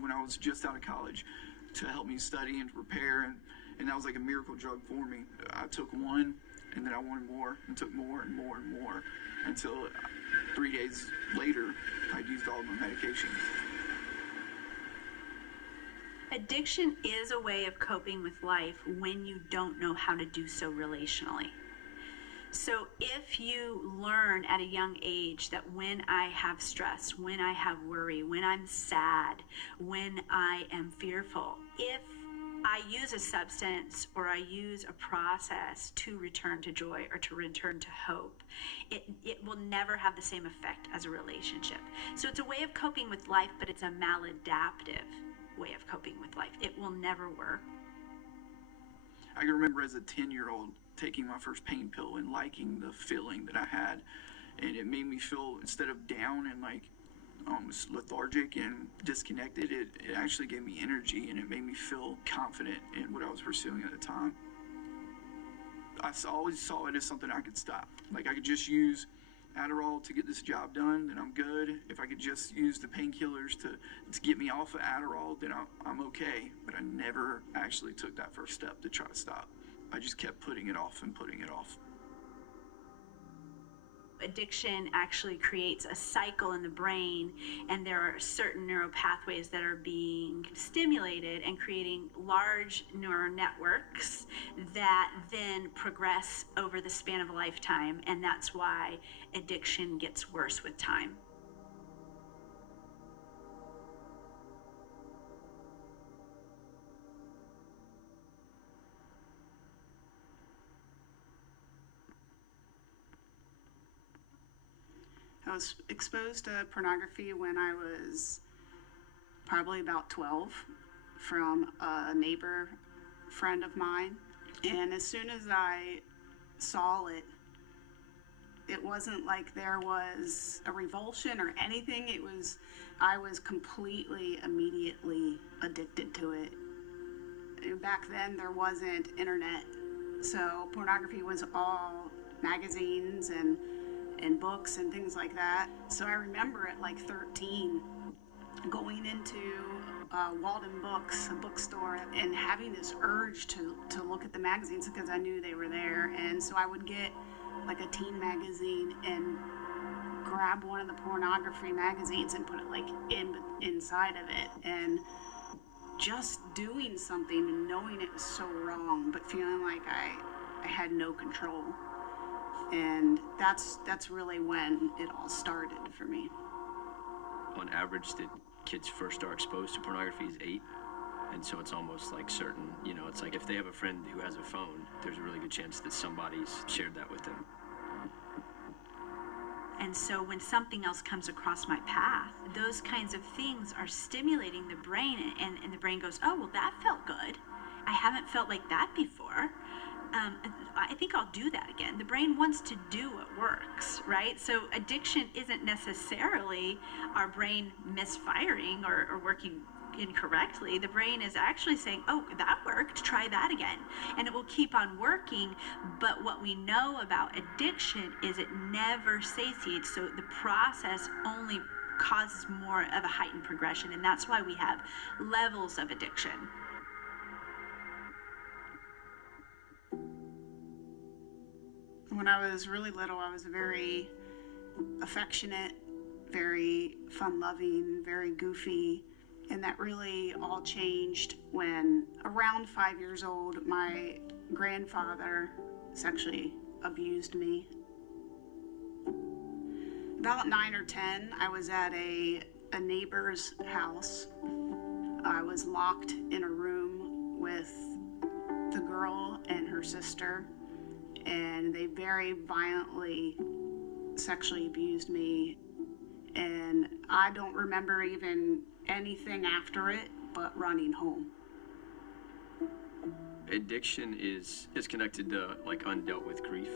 when I was just out of college to help me study and prepare, and that was like a miracle drug for me. I took one, and then I wanted more, and took more and more and more, until 3 days later, I'd used all my medication. Addiction is a way of coping with life when you don't know how to do so relationally. So if you learn at a young age that when I have stress, when I have worry, when I'm sad, when I am fearful, if I use a substance or I use a process to return to joy or to return to hope, it will never have the same effect as a relationship. So it's a way of coping with life, but it's a maladaptive way of coping with life. It will never work. I can remember as a 10-year-old taking my first pain pill and liking the feeling that I had, and it made me feel, instead of down and like almost lethargic and disconnected, it actually gave me energy, and it made me feel confident in what I was pursuing at the time. I always saw it as something I could stop. Like, I could just use Adderall to get this job done, then I'm good. If I could just use the painkillers to get me off of Adderall, then I'm okay. But I never actually took that first step to try to stop. I just kept putting it off and putting it off. Addiction actually creates a cycle in the brain, and there are certain neural pathways that are being stimulated and creating large neural networks that then progress over the span of a lifetime, and that's why addiction gets worse with time. I was exposed to pornography when I was probably about 12 from a neighbor friend of mine. And as soon as I saw it, it wasn't like there was a revulsion or anything. I was completely, immediately addicted to it. And back then there wasn't internet, so pornography was all magazines and books and things like that. So I remember at like 13 going into Walden Books, a bookstore, and having this urge to look at the magazines because I knew they were there. And so I would get like a teen magazine and grab one of the pornography magazines and put it like inside of it, and just doing something and knowing it was so wrong, but feeling like I had no control. And that's really when it all started for me. On average, the kids first are exposed to pornography is 8, and so it's almost like certain, it's like if they have a friend who has a phone, there's a really good chance that somebody's shared that with them. And so when something else comes across my path, those kinds of things are stimulating the brain, and the brain goes, oh, well, that felt good. I haven't felt like that before. I think I'll do that again. The brain wants to do what works, right? So addiction isn't necessarily our brain misfiring or working incorrectly. The brain is actually saying, oh, that worked, try that again. And it will keep on working. But what we know about addiction is it never satiates. So the process only causes more of a heightened progression. And that's why we have levels of addiction. When I was really little, I was very affectionate, very fun-loving, very goofy, and that really all changed when, around 5 years old, my grandfather sexually abused me. About 9 or 10, I was at a neighbor's house. I was locked in a room with the girl and her sister, and they very violently sexually abused me, and I don't remember even anything after it but running home. Addiction is connected to like undealt with grief,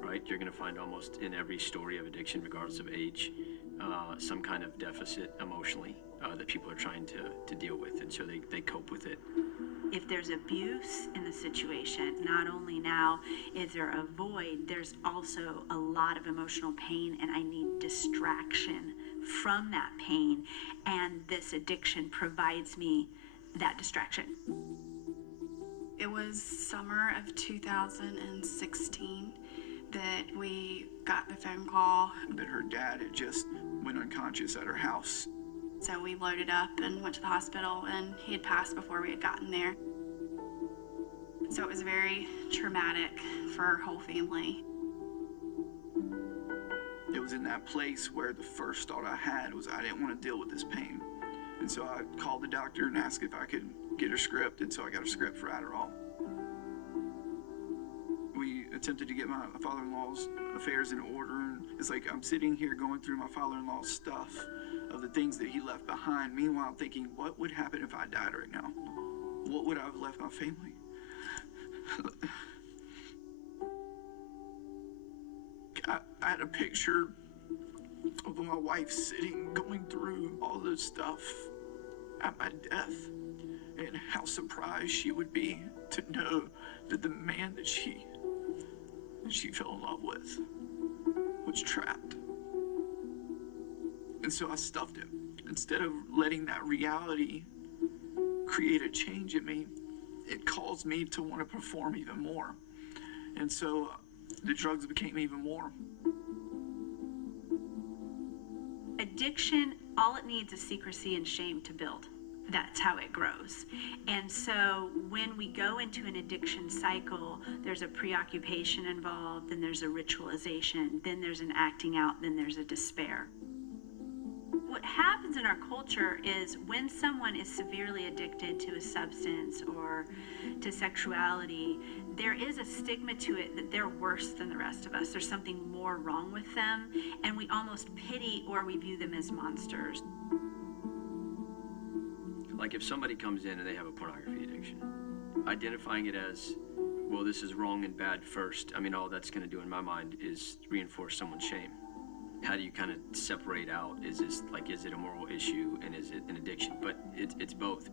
right? You're going to find almost in every story of addiction, regardless of age, some kind of deficit emotionally that people are trying to deal with, and so they cope with it. If there's abuse in the situation, not only now is there a void, there's also a lot of emotional pain, and I need distraction from that pain, and this addiction provides me that distraction. It was summer of 2016 that we got the phone call. That her dad had just went unconscious at her house. So we loaded up and went to the hospital, and he had passed before we had gotten there. So it was very traumatic for our whole family. It was in that place where the first thought I had was I didn't want to deal with this pain. And so I called the doctor and asked if I could get her script, and so I got a script for Adderall. We attempted to get my father-in-law's affairs in order, and it's like I'm sitting here going through my father-in-law's stuff of the things that he left behind. Meanwhile, thinking, what would happen if I died right now? What would I have left my family? I had a picture of my wife sitting, going through all this stuff at my death, and how surprised she would be to know that the man that she fell in love with was trapped. And so I stuffed him. Instead of letting that reality create a change in me, it caused me to want to perform even more. And so the drugs became even more. Addiction, all it needs is secrecy and shame to build. That's how it grows. And so when we go into an addiction cycle, there's a preoccupation involved, then there's a ritualization, then there's an acting out, then there's a despair. What happens in our culture is when someone is severely addicted to a substance or to sexuality, there is a stigma to it that they're worse than the rest of us. There's something more wrong with them, and we almost pity or we view them as monsters. Like if somebody comes in and they have a pornography addiction, identifying it as, well, this is wrong and bad first, I mean, all that's going to do in my mind is reinforce someone's shame. How do you kind of separate out, is it a moral issue and is it an addiction? But it's both.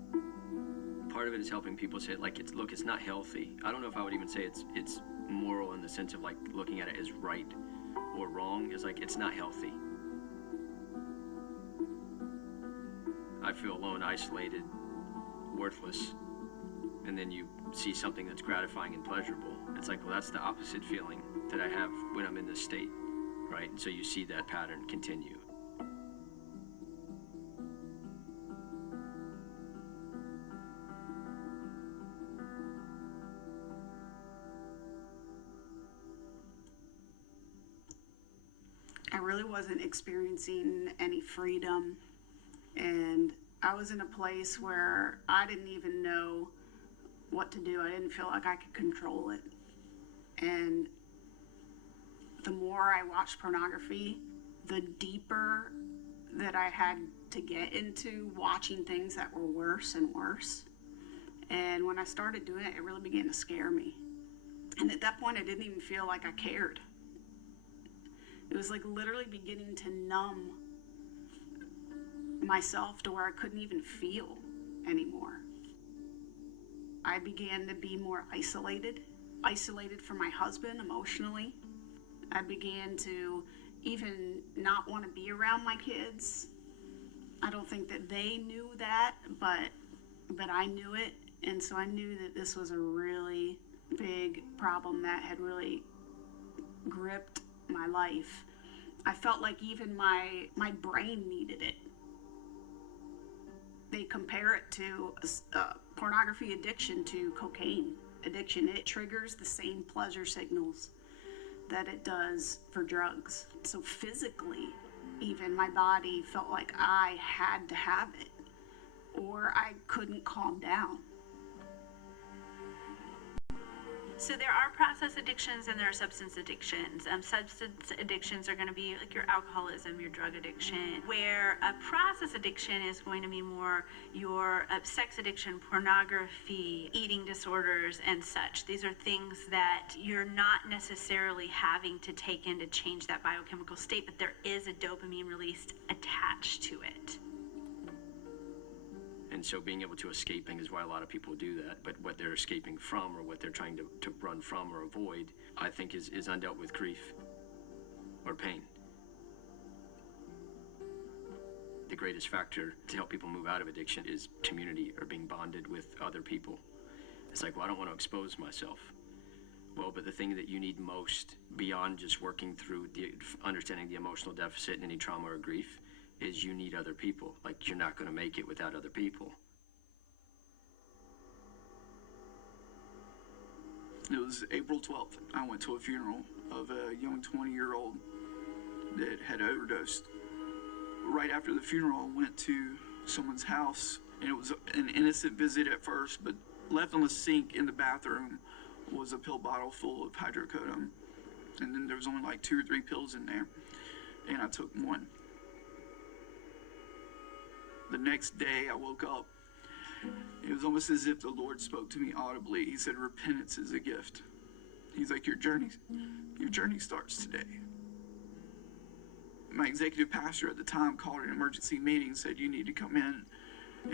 Part of it is helping people say, it's not healthy. I don't know if I would even say it's moral in the sense of like looking at it as right or wrong. It's not healthy. I feel alone, isolated, worthless, and then you see something that's gratifying and pleasurable. It's like, well, that's the opposite feeling that I have when I'm in this state, right? So you see that pattern continue. I really wasn't experiencing any freedom, and I was in a place where I didn't even know what to do. I didn't feel like I could control it. And the more I watched pornography, the deeper that I had to get into watching things that were worse and worse. And when I started doing it, it really began to scare me. And at that point, I didn't even feel like I cared. It was like literally beginning to numb myself to where I couldn't even feel anymore. I began to be more isolated from my husband emotionally. I began to even not want to be around my kids. I don't think that they knew that, but I knew it, and so I knew that this was a really big problem that had really gripped my life. I felt like even my brain needed it. They compare it to pornography addiction to cocaine addiction. It triggers the same pleasure signals that it does for drugs. So physically, even my body felt like I had to have it, or I couldn't calm down. So there are process addictions and there are substance addictions. Substance addictions are going to be like your alcoholism, your drug addiction, where a process addiction is going to be more your sex addiction, pornography, eating disorders, and such. These are things that you're not necessarily having to take in to change that biochemical state, but there is a dopamine release attached to it. And so being able to escaping is why a lot of people do that. But what they're escaping from or what they're trying to run from or avoid, I think is undealt with grief or pain. greatest factor to help people move out of addiction is community, or being bonded with other people. It's like, well, I don't want to expose myself. Well, but the thing that you need most, beyond just working through the understanding the emotional deficit and any trauma or grief, is you need other people. Like, you're not going to make it without other people. It was April 12th. I went to a funeral of a young 20-year-old that had overdosed. Right after the funeral, I went to someone's house, and it was an innocent visit at first, but left on the sink in the bathroom was a pill bottle full of hydrocodone. And then there was only like 2 or 3 pills in there, and I took one. The next day I woke up. It was almost as if the Lord spoke to me audibly. He said, repentance is a gift. He's like, your journey starts today. My executive pastor at the time called an emergency meeting, said, you need to come in.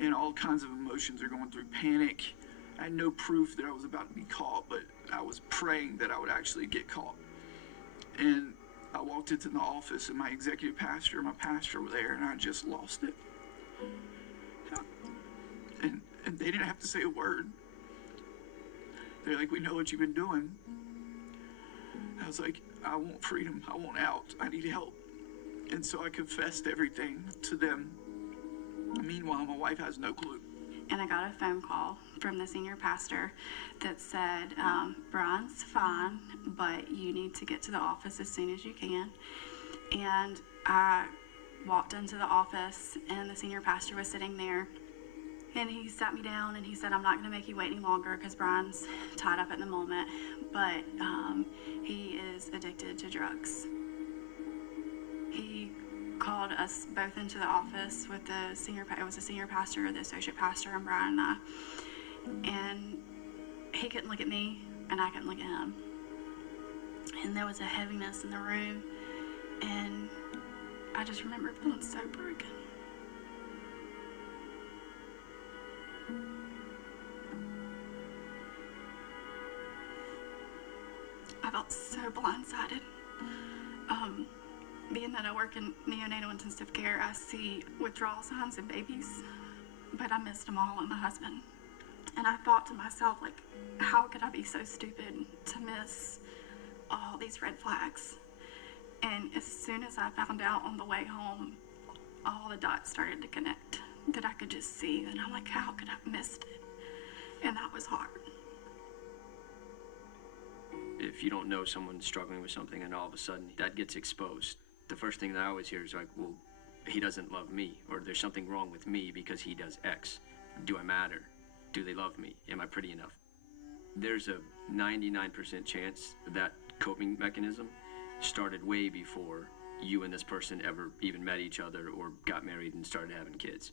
And all kinds of emotions are going through. Panic. I had no proof that I was about to be caught, but I was praying that I would actually get caught. And I walked into the office, and my executive pastor and my pastor were there, and I just lost it. And they didn't have to say a word. They're like, we know what you've been doing. I was like, I want freedom. I want out. I need help. And so I confessed everything to them. Meanwhile, my wife has no clue. And I got a phone call from the senior pastor that said, Brian's fine, but you need to get to the office as soon as you can. And I walked into the office, and the senior pastor was sitting there. And he sat me down, and he said, I'm not going to make you wait any longer because Brian's tied up at the moment, but he is addicted to drugs. He called us both into the office with the senior pastor, the associate pastor, and Brian and I. And he couldn't look at me, and I couldn't look at him. And there was a heaviness in the room, and I just remember feeling so broken. I felt so blindsided. Being that I work in neonatal intensive care, I see withdrawal signs in babies, but I missed them all in my husband. And I thought to myself, like, how could I be so stupid to miss all these red flags? And as soon as I found out on the way home, all the dots started to connect, that I could just see. And I'm like, how could I have missed it? And that was hard. If you don't know someone's struggling with something and all of a sudden that gets exposed, the first thing that I always hear is like, well, he doesn't love me, or there's something wrong with me because he does X. Do I matter? Do they love me? Am I pretty enough? There's a 99% chance that coping mechanism started way before you and this person ever even met each other or got married and started having kids.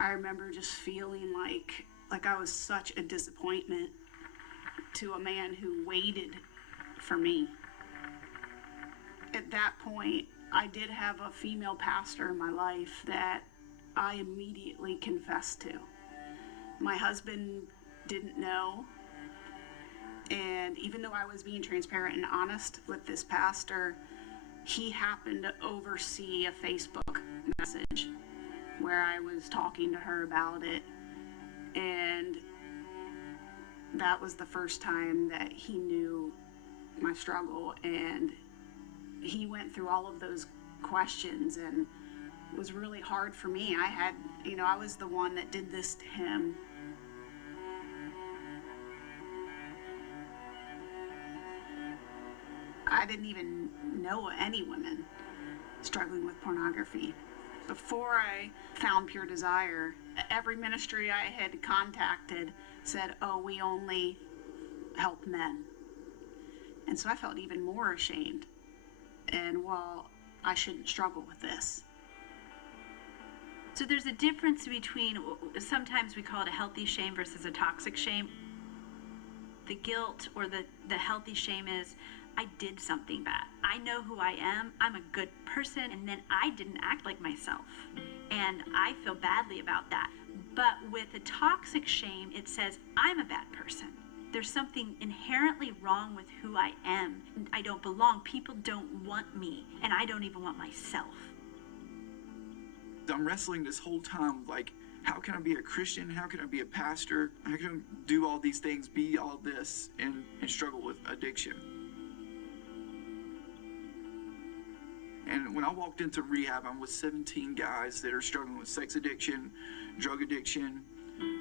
I remember just feeling like I was such a disappointment to a man who waited for me. At that point, I did have a female pastor in my life that I immediately confessed to. My husband didn't know, and even though I was being transparent and honest with this pastor, he happened to oversee a Facebook message where I was talking to her about it, and that was the first time that he knew my struggle, and he went through all of those questions, and it was really hard for me. I was the one that did this to him. I didn't even know any women struggling with pornography. Before I found Pure Desire, every ministry I had contacted said, oh, we only help men. And so I felt even more ashamed. And, well, I shouldn't struggle with this. So there's a difference between, sometimes we call it a healthy shame versus a toxic shame. The guilt or the healthy shame is, I did something bad. I know who I am. I'm a good person. And then I didn't act like myself. And I feel badly about that. But with a toxic shame, it says, I'm a bad person. There's something inherently wrong with who I am. I don't belong. People don't want me, and I don't even want myself. I'm wrestling this whole time, like, how can I be a Christian? How can I be a pastor? How can I do all these things, be all this, and struggle with addiction? And when I walked into rehab, I'm with 17 guys that are struggling with sex addiction, drug addiction,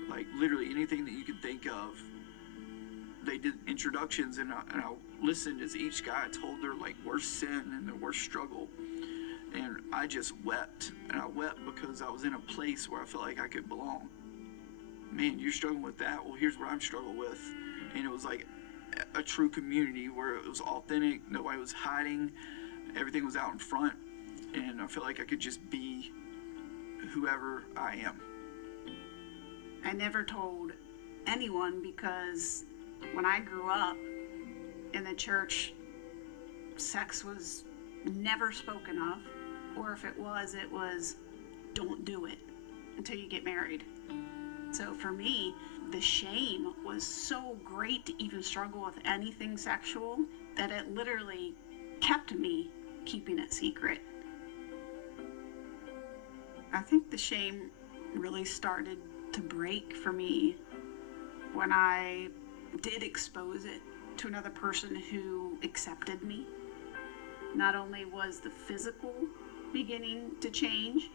like literally anything that you could think of. They did introductions, and I listened as each guy told their like worst sin and their worst struggle. And I just wept. And I wept because I was in a place where I felt like I could belong. Man, you're struggling with that? Well, here's what I'm struggling with. And it was like a true community where it was authentic. Nobody was hiding. Everything was out in front. And I feel like I could just be whoever I am. I never told anyone because when I grew up in the church, sex was never spoken of, or if it was don't do it until you get married. So for me, the shame was so great to even struggle with anything sexual that it literally kept me keeping it secret. I think the shame really started to break for me when I did expose it to another person who accepted me. Not only was the physical beginning to change,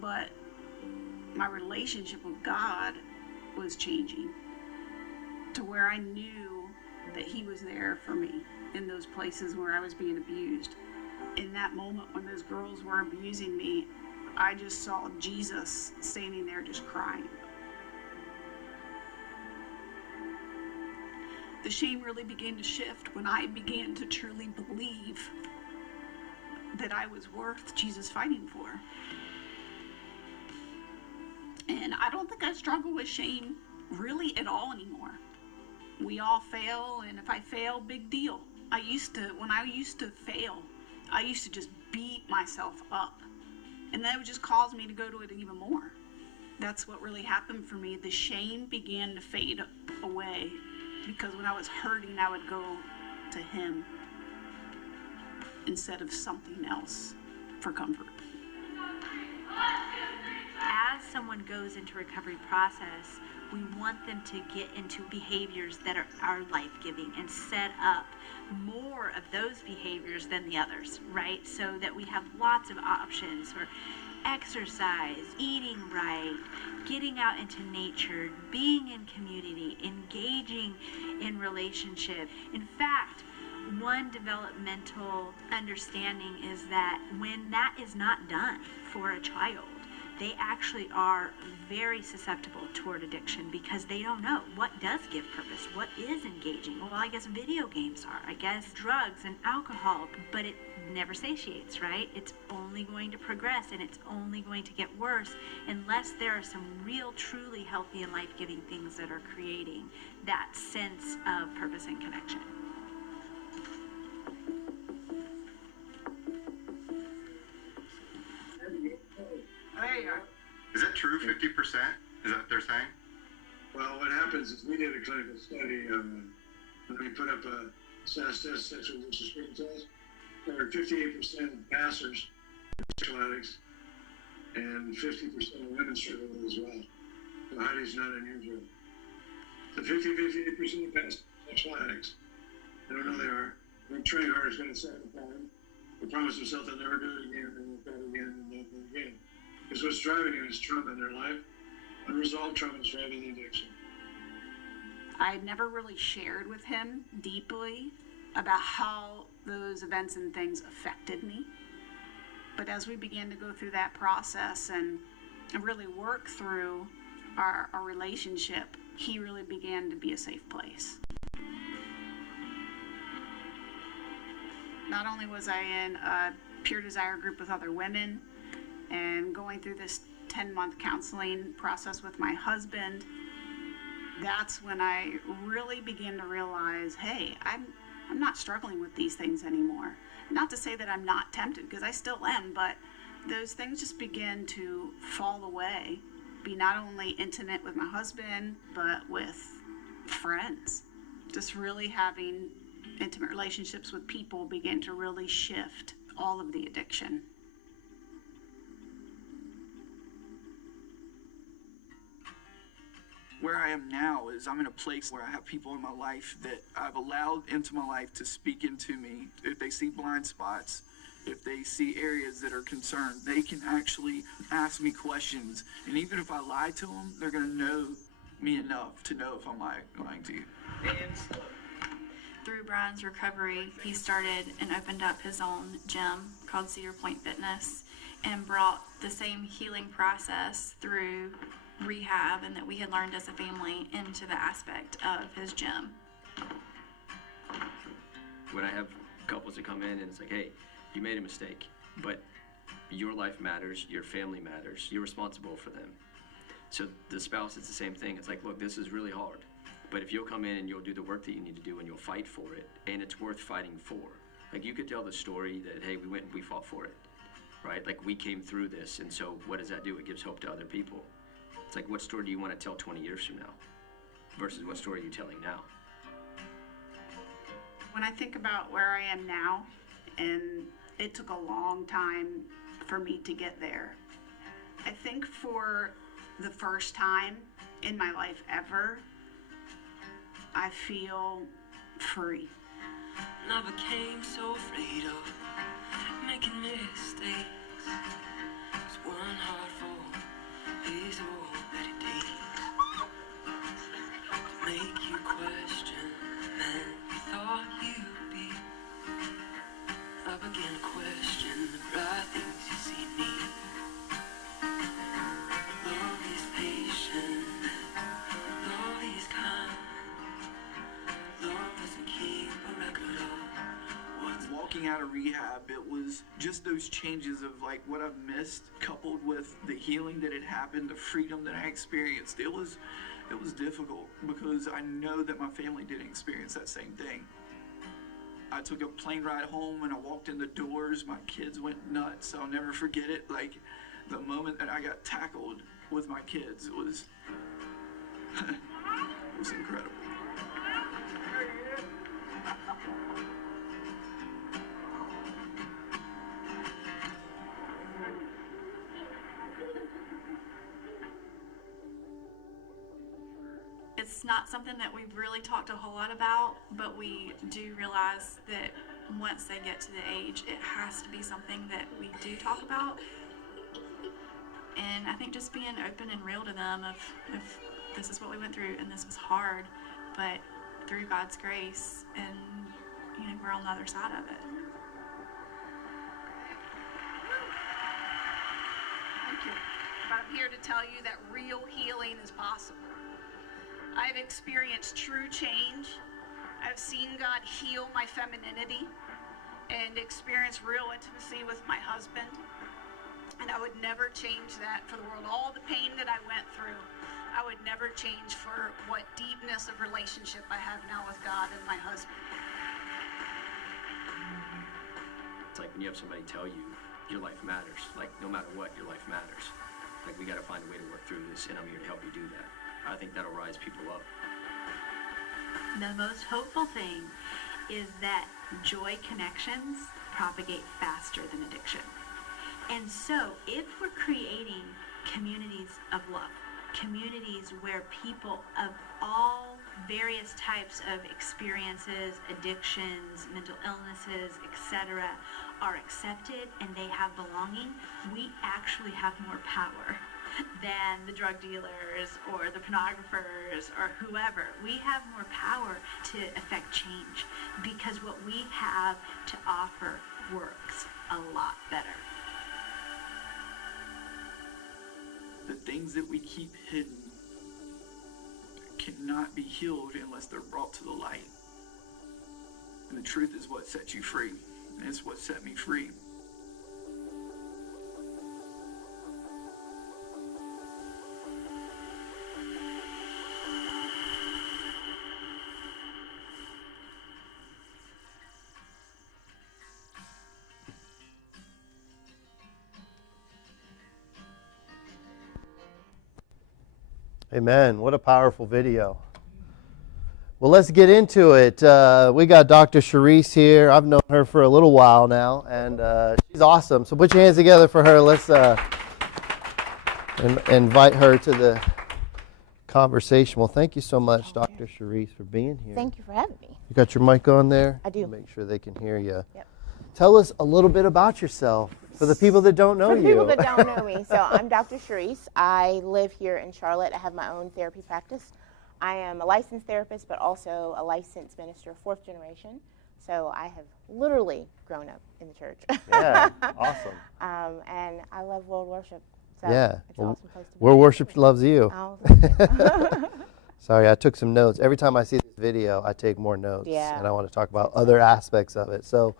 but my relationship with God was changing to where I knew that He was there for me in those places where I was being abused. In that moment when those girls were abusing me, I just saw Jesus standing there just crying. The shame really began to shift when I began to truly believe that I was worth Jesus fighting for. And I don't think I struggle with shame really at all anymore. We all fail, and if I fail, big deal. When I used to fail, I used to just beat myself up. And that would just cause me to go to it even more. That's what really happened for me. The shame began to fade away because when I was hurting, I would go to Him instead of something else for comfort. As someone goes into recovery process, we want them to get into behaviors that are life-giving and set up more of those behaviors than the others, right? So that we have lots of options for exercise, eating right, getting out into nature, being in community, engaging in relationship. In fact, one developmental understanding is that when that is not done for a child, they actually are very susceptible toward addiction because they don't know what does give purpose, what is engaging. Well, I guess video games are, I guess drugs and alcohol, but it never satiates, right? It's only going to progress and it's only going to get worse unless there are some real, truly healthy and life-giving things that are creating that sense of purpose and connection. Is that true, 50%? Is that what they're saying? Well, what happens is we did a clinical study when we put up a SAS test, sexual abuse screen test. There were 58% of passers, sexual addicts, and 50% of women struggle with it as well. So Heidi's not unusual. The 58% of passers, sexual addicts, they don't know they are. They train hard, it's going to second time. They promise themselves they'll never do it again, and they'll do it again, and they'll do it again. Because what's driving it is trauma in their life. Unresolved trauma is driving the addiction. I had never really shared with him deeply about how those events and things affected me. But as we began to go through that process and really work through our relationship, he really began to be a safe place. Not only was I in a Pure Desire group with other women, and going through this 10-month counseling process with my husband, that's when I really began to realize, hey, I'm not struggling with these things anymore. Not to say that I'm not tempted, because I still am, but those things just begin to fall away. Be not only intimate with my husband, but with friends. just really having intimate relationships with people began to really shift all of the addiction. Where I am now is I'm in a place where I have people in my life that I've allowed into my life to speak into me. If they see blind spots, if they see areas that are concerned, they can actually ask me questions. And even if I lie to them, they're going to know me enough to know if I'm lying to you. Through Brian's recovery, he started and opened up his own gym called Cedar Point Fitness and brought the same healing process through rehab and that we had learned as a family into the aspect of his gym. When I have couples that come in and it's like, hey, you made a mistake, but your life matters, your family matters, you're responsible for them. So the spouse, it's the same thing. It's like, look, this is really hard, but if you'll come in and you'll do the work that you need to do and you'll fight for it, and it's worth fighting for. Like, you could tell the story that, hey, we went and we fought for it, right? Like, we came through this, and so what does that do? It gives hope to other people. It's like, what story do you want to tell 20 years from now versus what story are you telling now? When I think about where I am now, and it took a long time for me to get there, I think for the first time in my life ever, I feel free. And I became so afraid of making mistakes. 'Cause one heart for is all that it takes to make you question man you thought you'd be. I began to question the bright things you see in me. Love is patient, love is kind. Love doesn't keep a record of what's Walking out of rehab, it was just those changes of like what I've missed, coupled with the healing that had happened, the freedom that I experienced. It was difficult because I know that my family didn't experience that same thing. I took a plane ride home and I walked in the doors. My kids went nuts. I'll never forget it. Like the moment that I got tackled with my kids, it was it was incredible. It's not something that we've really talked a whole lot about, but we do realize that once they get to the age, it has to be something that we do talk about. And I think just being open and real to them of if this is what we went through and this was hard, but through God's grace, and we're on the other side of it. Thank you. But I'm here to tell you that real healing is possible. I've experienced true change. I've seen God heal my femininity and experience real intimacy with my husband. And I would never change that for the world. All the pain that I went through, I would never change for what deepness of relationship I have now with God and my husband. It's like when you have somebody tell you your life matters, like no matter what, your life matters. Like, we got to find a way to work through this, and I'm here to help you do that. I think that'll rise people up. The most hopeful thing is that joy connections propagate faster than addiction. And so if we're creating communities of love, communities where people of all various types of experiences, addictions, mental illnesses, etc., are accepted and they have belonging, we actually have more power than the drug dealers or the pornographers or whoever. We have more power to affect change because what we have to offer works a lot better. The things that we keep hidden cannot be healed unless they're brought to the light. And the truth is what sets you free. And it's what set me free. Amen. What a powerful video. Well, let's get into it. We got Dr. Charryse here. I've known her for a little while now, and she's awesome. So put your hands together for her. Let's invite her to the conversation. Well, thank you so much, Dr. Charryse, for being here. Thank you for having me. You got your mic on there? I do. Make sure they can hear you. Yep. Tell us a little bit about yourself for the people that don't know For you. people that don't know me, so I'm Dr. Charryse. I live here in Charlotte. I have my own therapy practice. I am a licensed therapist, but also a licensed minister, 4th generation. So I have literally grown up in the church. Yeah, awesome. And I love world worship. So Yeah. it's an awesome place to be. World Worship loves you. Oh, thank you. Sorry, I took some notes. Every time I see this video, I take more notes. Yeah. And I want to talk about other aspects of it. So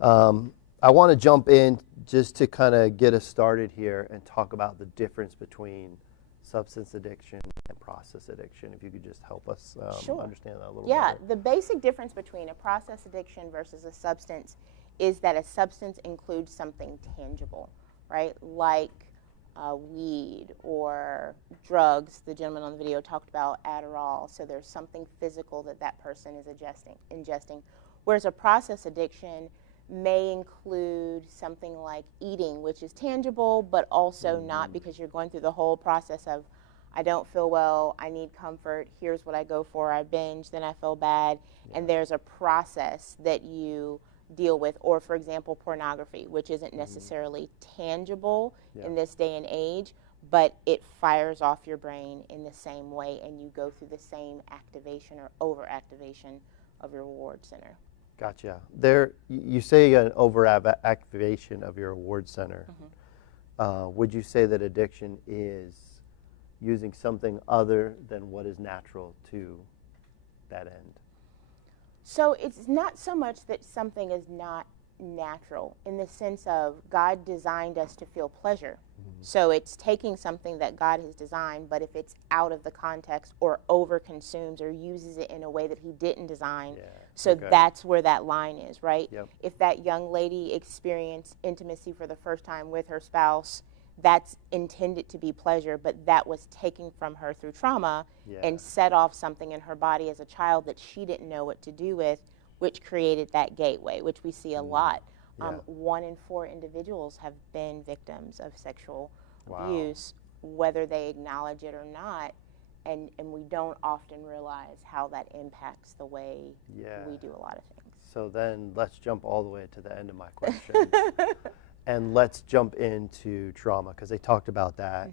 I want to jump in just to kind of get us started here and talk about the difference between substance addiction and process addiction. If you could just help us Sure. understand that a little Yeah, bit. the basic difference between a process addiction versus a substance is that a substance includes something tangible, right? Like weed or drugs. The gentleman on the video talked about Adderall. So there's something physical that that person is ingesting. Whereas a process addiction may include something like eating, which is tangible, but also not, because you're going through the whole process of, I don't feel well, I need comfort, here's what I go for, I binge, then I feel bad, and there's a process that you deal with. Or, for example, pornography, which isn't necessarily tangible in this day and age, but it fires off your brain in the same way, and you go through the same activation or overactivation of your reward center. Gotcha. There, you say an overactivation of your reward center. Would you say that addiction is using something other than what is natural to that end? So it's not so much that something is not natural in the sense of God designed us to feel pleasure. So it's taking something that God has designed, but if it's out of the context or over-consumes or uses it in a way that he didn't design, that's where that line is, right? Yep. If that young lady experienced intimacy for the first time with her spouse, that's intended to be pleasure, but that was taken from her through trauma and set off something in her body as a child that she didn't know what to do with, which created that gateway, which we see a lot. 1 in 4 individuals have been victims of sexual abuse, whether they acknowledge it or not, and we don't often realize how that impacts the way we do a lot of things. So then let's jump all the way to the end of my questions. And let's jump into trauma, because they talked about that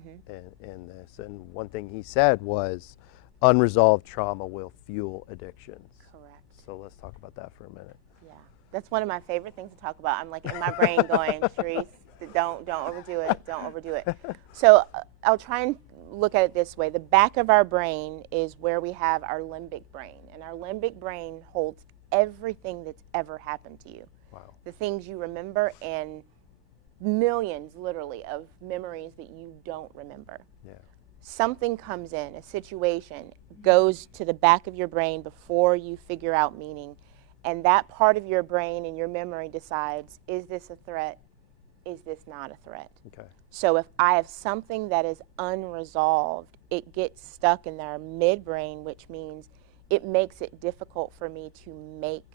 in this. And one thing he said was unresolved trauma will fuel addictions. Correct. So let's talk about that for a minute. Yeah, that's one of my favorite things to talk about. I'm like in my brain going, Charryse, don't overdo it, don't overdo it. So I'll try and look at it this way. The back of our brain is where we have our limbic brain, and our limbic brain holds everything that's ever happened to you. Wow. The things you remember and millions, literally, of memories that you don't remember. Yeah. Something comes in, a situation goes to the back of your brain before you figure out meaning, and that part of your brain and your memory decides, is this a threat? Is this not a threat? Okay. So if I have something that is unresolved, it gets stuck in our midbrain, which means it makes it difficult for me to make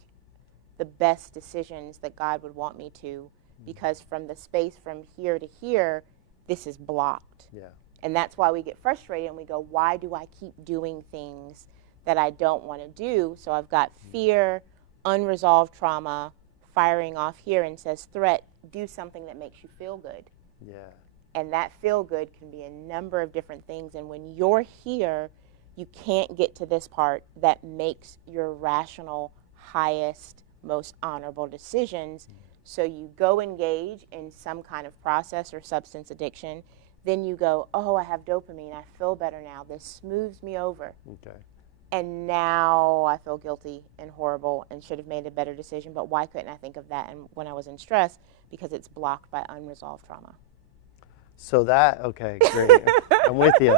the best decisions that God would want me to, because from the space from here to here, this is blocked. Yeah. And that's why we get frustrated and we go, why do I keep doing things that I don't want to do? So I've got fear, unresolved trauma, firing off here and says, threat, do something that makes you feel good. Yeah. And that feel good can be a number of different things. And when you're here, you can't get to this part that makes your rational, highest, most honorable decisions. So you go engage in some kind of process or substance addiction. Then you go, oh, I have dopamine. I feel better now. This smooths me over. Okay. And now I feel guilty and horrible and should have made a better decision. But why couldn't I think of that when I was in stress? Because it's blocked by unresolved trauma. So that, okay, great. I'm with you.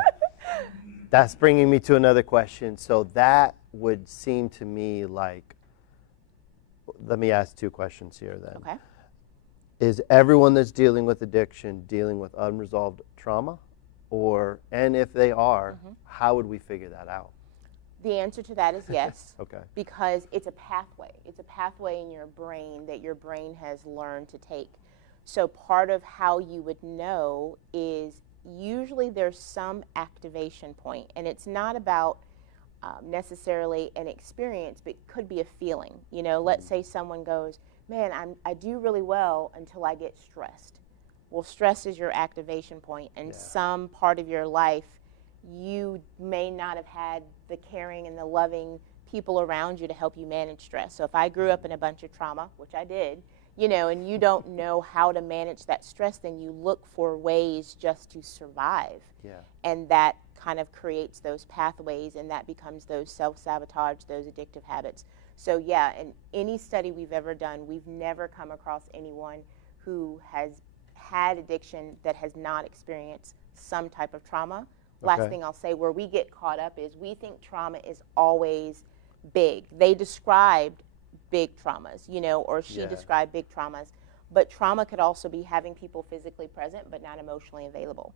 That's bringing me to another question. So that would seem to me like, let me ask 2 questions here then. Okay. Is everyone that's dealing with addiction dealing with unresolved trauma? And if they are, how would we figure that out? The answer to that is yes. Okay. Because it's a pathway. It's a pathway in your brain that your brain has learned to take. So part of how you would know is usually there's some activation point, and it's not about necessarily an experience, but it could be a feeling. You know, let's say someone goes, man, I do really well until I get stressed. Well, stress is your activation point, and some part of your life you may not have had the caring and the loving people around you to help you manage stress. So if I grew up in a bunch of trauma, which I did, you know, and you don't know how to manage that stress, then you look for ways just to survive. Yeah. And that kind of creates those pathways, and that becomes those self-sabotage, those addictive habits. So yeah, in any study we've ever done, we've never come across anyone who has had addiction that has not experienced some type of trauma. Last thing I'll say, where we get caught up is we think trauma is always big. They described big traumas, you know, or she described big traumas. But trauma could also be having people physically present but not emotionally available,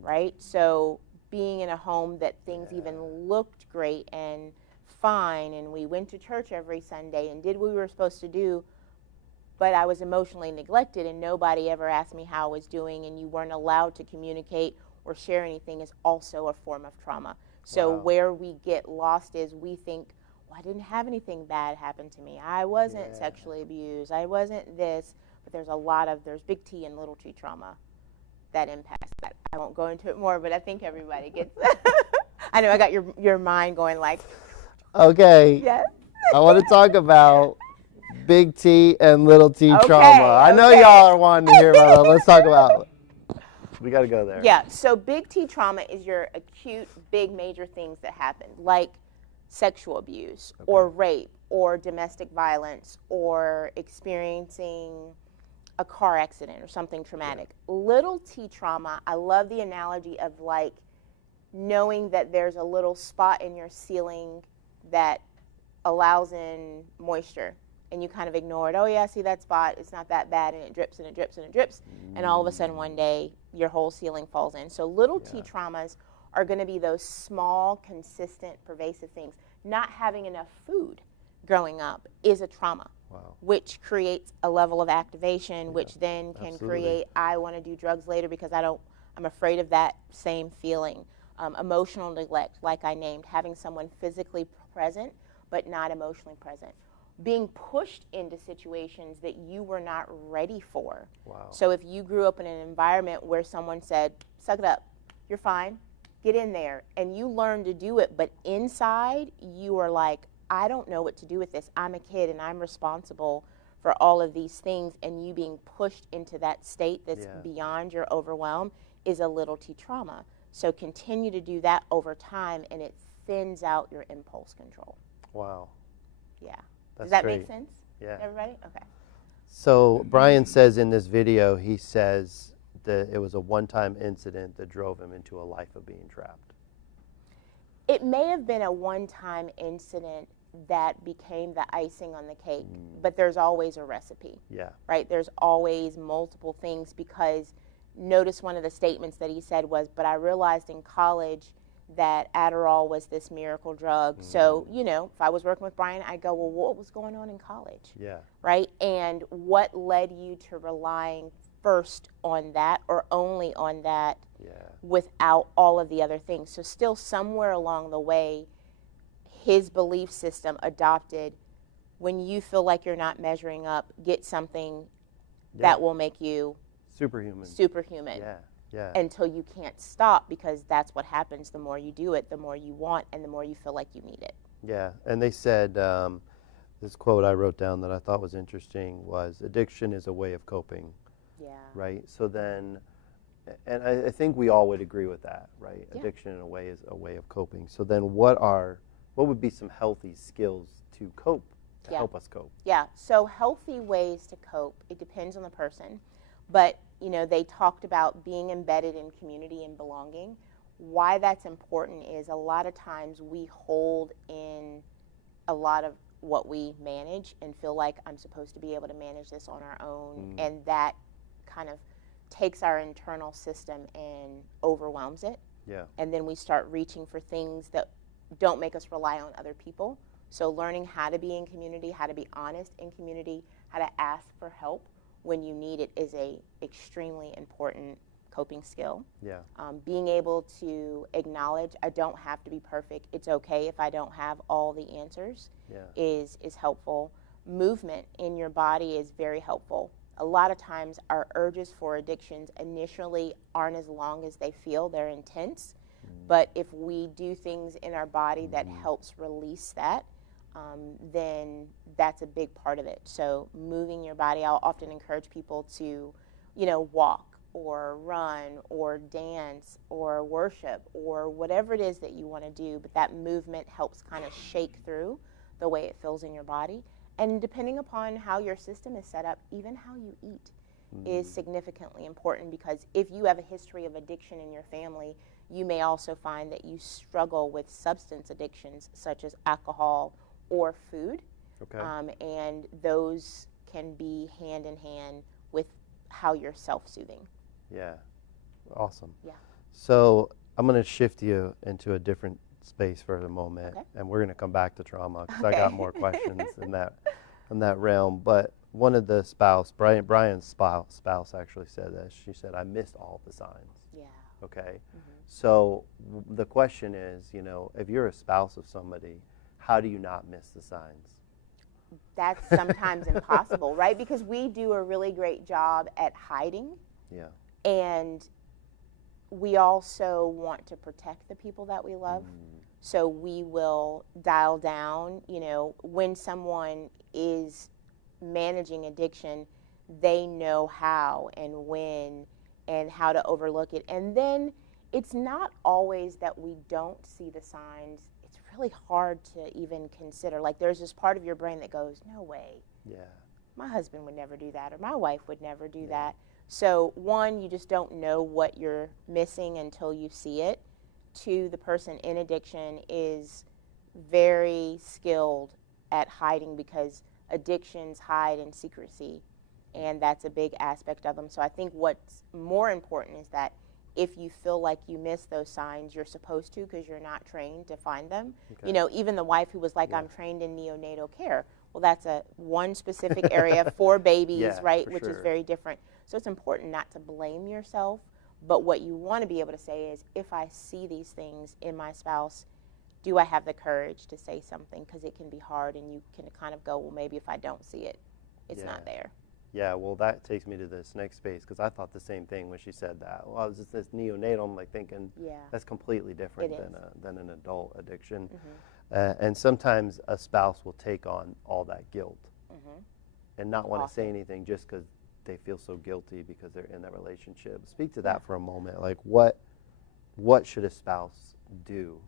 right? So being in a home that things even looked great and fine, and we went to church every Sunday and did what we were supposed to do, but I was emotionally neglected and nobody ever asked me how I was doing, and you weren't allowed to communicate or share anything, is also a form of trauma. So where we get lost is we think, well, I didn't have anything bad happen to me. I wasn't sexually abused. I wasn't this. But there's big T and little t trauma that impacts that. I won't go into it more, but I think everybody gets I know I got your mind going like. Okay. Yes. I want to talk about big T and little T trauma. I know y'all are wanting to hear about it. Let's talk about it. We got to go there. Yeah, so big T trauma is your acute, big, major things that happen, like sexual abuse or rape or domestic violence or experiencing a car accident or something traumatic. Little T trauma, I love the analogy of like knowing that there's a little spot in your ceiling that allows in moisture, and you kind of ignore it. Oh yeah, see that spot, it's not that bad, and it drips and it drips and it drips, and all of a sudden one day your whole ceiling falls in. So little T traumas are going to be those small, consistent, pervasive things. Not having enough food growing up is a trauma, which creates a level of activation, which then can create, I want to do drugs later because I'm afraid of that same feeling. Emotional neglect, like I named, having someone physically present but not emotionally present. Being pushed into situations that you were not ready for. So if you grew up in an environment where someone said, suck it up, you're fine, get in there, and you learn to do it, but inside you are like, I don't know what to do with this. I'm a kid and I'm responsible for all of these things, and you being pushed into that state that's beyond your overwhelm is a little T trauma. So continue to do that over time, and it thins out your impulse control. Wow. Yeah. That's Does that great. make sense? Yeah. Everybody? Okay. So Brian says in this video, he says that it was a one-time incident that drove him into a life of being trapped. It may have been a one-time incident that became the icing on the cake, but there's always a recipe. Yeah. Right? There's always multiple things, because notice one of the statements that he said was, but I realized in college that Adderall was this miracle drug. So, you know, if I was working with Brian, I'd go, well, what was going on in college? Yeah. Right? And what led you to relying first on that or only on that without all of the other things? So still somewhere along the way, his belief system adopted, when you feel like you're not measuring up, get something that will make you superhuman. Yeah. Until you can't stop, because that's what happens. The more you do it, the more you want, and the more you feel like you need it. Yeah, and they said, this quote I wrote down that I thought was interesting was, addiction is a way of coping. Yeah. Right? So then, and I think we all would agree with that, right? Yeah. Addiction in a way is a way of coping. So then what would be some healthy skills to cope, to help us cope? Yeah, so healthy ways to cope, it depends on the person. But, you know, they talked about being embedded in community and belonging. Why that's important is a lot of times we hold in a lot of what we manage and feel like I'm supposed to be able to manage this on our own, and that kind of takes our internal system and overwhelms it. Yeah. And then we start reaching for things don't make us rely on other people. So learning how to be in community, how to be honest in community, how to ask for help when you need it is a extremely important coping skill. Yeah. Being able to acknowledge I don't have to be perfect. It's okay if I don't have all the answers. Yeah. is helpful. Movement in your body is very helpful. A lot of times our urges for addictions initially aren't as long as they feel. They're intense. But if we do things in our body that helps release that, then that's a big part of it. So moving your body, I'll often encourage people to, walk or run or dance or worship or whatever it is that you want to do. But that movement helps kind of shake through the way it feels in your body. And depending upon how your system is set up, even how you eat is significantly important, because if you have a history of addiction in your family, you may also find that you struggle with substance addictions such as alcohol or food. Okay. And those can be hand in hand with how you're self-soothing. Yeah. Awesome. Yeah. So I'm going to shift you into a different space for a moment, Okay. and we're going to come back to trauma because Okay. I got more questions in that realm. But one of the Brian's spouse actually said this. She said, "I missed all the signs." Yeah. Okay. So the question is, if you're a spouse of somebody, how do you not miss the signs? That's sometimes impossible, right? Because we do a really great job at hiding. Yeah. And we also want to protect the people that we love. So we will dial down, when someone is managing addiction, they know how and when and how to overlook it. And then it's not always that we don't see the signs. It's really hard to even consider. Like, there's this part of your brain that goes, no way. Yeah. My husband would never do that, or my wife would never do that. So one, you just don't know what you're missing until you see it. Two, the person in addiction is very skilled at hiding, because addictions hide in secrecy, and that's a big aspect of them. So I think what's more important is that if you feel like you miss those signs, you're supposed to, because you're not trained to find them. Okay. Even the wife who was like, I'm trained in neonatal care. Well, that's one specific area for babies, right, which is very different. So it's important not to blame yourself, but what you want to be able to say is, if I see these things in my spouse, do I have the courage to say something? Because it can be hard, and you can kind of go, well, maybe if I don't see it, it's not there. Yeah, well, that takes me to this next space, because I thought the same thing when she said that. Well, I was just this neonatal, I'm like thinking that's completely different than an adult addiction. And sometimes a spouse will take on all that guilt and not want to say anything just because they feel so guilty because they're in that relationship. Speak to that for a moment. Like, what should a spouse do?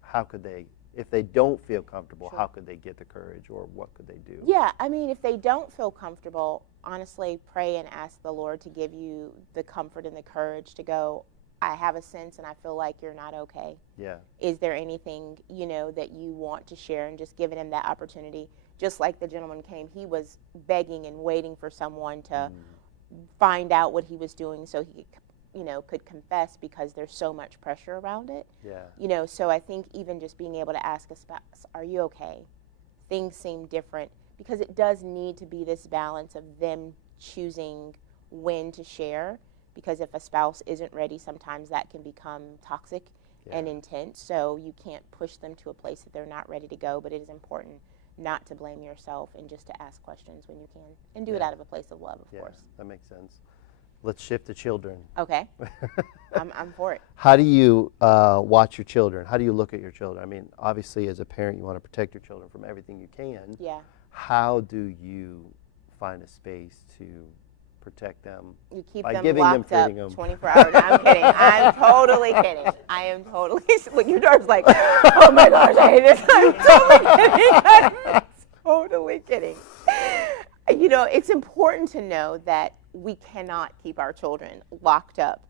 How could they, if they don't feel comfortable, how could they get the courage, or what could they do? Yeah, I mean, if they don't feel comfortable, honestly, pray and ask the Lord to give you the comfort and the courage to go, I have a sense and I feel like you're not okay. Yeah. Is there anything, that you want to share? And just giving him that opportunity. Just like the gentleman came, he was begging and waiting for someone to find out what he was doing so he could confess, because there's so much pressure around it. Yeah. So I think even just being able to ask a spouse, are you okay? Things seem different, because it does need to be this balance of them choosing when to share, because if a spouse isn't ready, sometimes that can become toxic and intense. So you can't push them to a place that they're not ready to go, but it is important not to blame yourself and just to ask questions when you can, and do it out of a place of love, of course. That makes sense. Let's shift to children. Okay. I'm for it. How do you watch your children? How do you look at your children? I mean, obviously, as a parent, you want to protect your children from everything you can. Yeah. How do you find a space to protect them? You keep by them giving locked them, up feeding them. 24 hours. No, I'm kidding. I'm totally kidding. I am totally. Look, your daughter's like, oh my gosh, I hate this. I'm totally kidding. I'm totally kidding. It's important to know that we cannot keep our children locked up.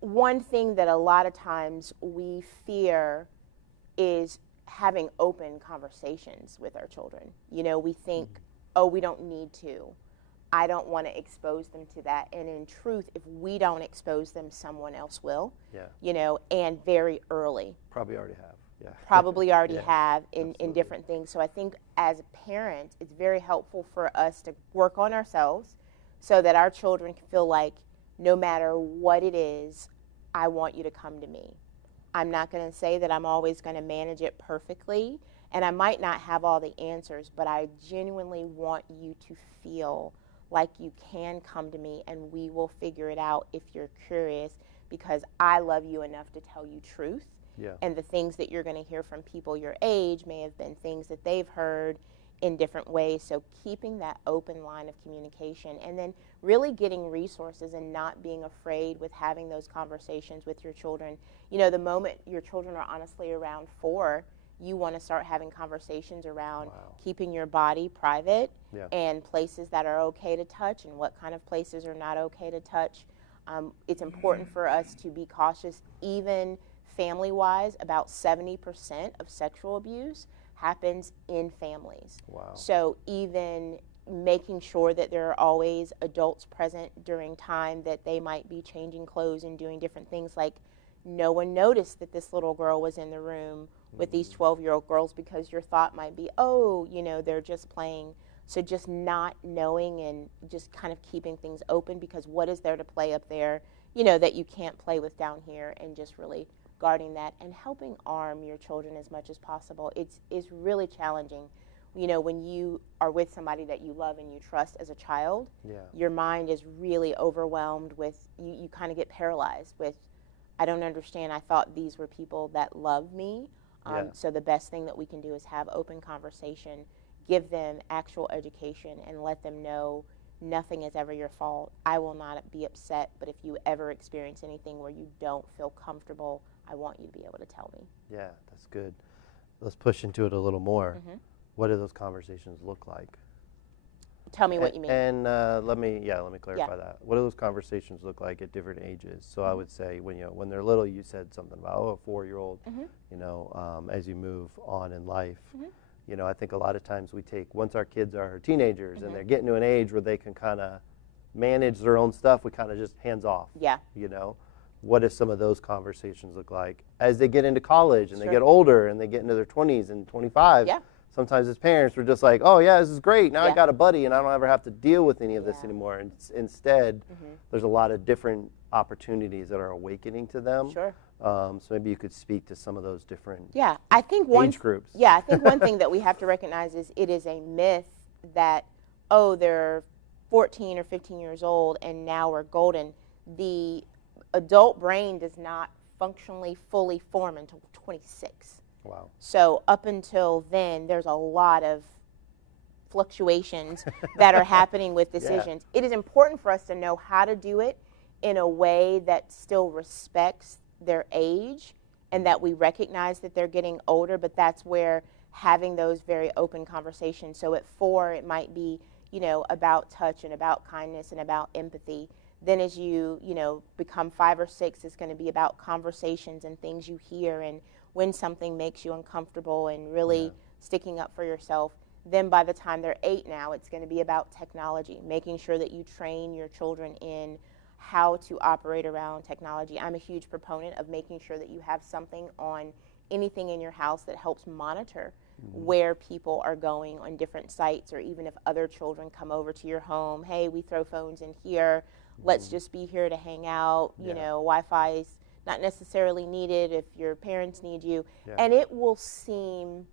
One thing that a lot of times we fear is having open conversations with our children. We think, oh, we don't need to. I don't want to expose them to that. And in truth, if we don't expose them, someone else will. Yeah. And very early. Probably already have. probably already Yeah, have in absolutely. different things. So I think as parents, it's very helpful for us to work on ourselves so that our children can feel like no matter what it is, I want you to come to me. I'm not going to say that I'm always going to manage it perfectly, and I might not have all the answers, but I genuinely want you to feel like you can come to me and we will figure it out if you're curious, because I love you enough to tell you truth. Yeah. And the things that you're going to hear from people your age may have been things that they've heard in different ways. So keeping that open line of communication, and then really getting resources and not being afraid with having those conversations with your children. You know, the moment your children are honestly around 4, you want to start having conversations around keeping your body private and places that are okay to touch and what kind of places are not okay to touch. It's important for us to be cautious, even family-wise. About 70% of sexual abuse happens in families. Wow. So even making sure that there are always adults present during time that they might be changing clothes and doing different things, like no one noticed that this little girl was in the room with these 12-year-old girls, because your thought might be, oh, you know, they're just playing. So just not knowing and just kind of keeping things open, because what is there to play up there, you know, that you can't play with down here, and just really guarding that and helping arm your children as much as possible. It's really challenging. You know, when you are with somebody that you love and you trust as a child, your mind is really overwhelmed with, you kind of get paralyzed with, I don't understand. I thought these were people that love me. So the best thing that we can do is have open conversation, give them actual education, and let them know nothing is ever your fault. I will not be upset, but if you ever experience anything where you don't feel comfortable, I want you to be able to tell me. Yeah, that's good. Let's push into it a little more. What do those conversations look like? Tell me what you mean. And let me clarify that. What do those conversations look like at different ages? So I would say when they're little, you said something about a 4-year-old. You know, as you move on in life, you know, I think a lot of times once our kids are teenagers and they're getting to an age where they can kind of manage their own stuff, we kind of just hands off. Yeah. You know, what do some of those conversations look like as they get into college and they get older and they get into their 20s and 25? Yeah. Sometimes as parents, we're just like, oh, yeah, this is great. Now I got a buddy, and I don't ever have to deal with any of this anymore. And instead, there's a lot of different opportunities that are awakening to them. Sure. So maybe you could speak to some of those different I think age groups. Yeah, I think one thing that we have to recognize is it is a myth that, oh, they're 14 or 15 years old and now we're golden. The adult brain does not functionally fully form until 26. Wow. So up until then, there's a lot of fluctuations that are happening with decisions. It is important for us to know how to do it in a way that still respects their age and that we recognize that they're getting older, but that's where having those very open conversations. So at 4, it might be, you know, about touch and about kindness and about empathy. Then as you know, become 5 or 6, it's going to be about conversations and things you hear and when something makes you uncomfortable and really sticking up for yourself. Then by the time they're 8 now, it's going to be about technology, making sure that you train your children in how to operate around technology. I'm a huge proponent of making sure that you have something on anything in your house that helps monitor where people are going on different sites, or even if other children come over to your home, hey, we throw phones in here, let's just be here to hang out. You know, Wi-Fi is not necessarily needed if your parents need you. And it will seem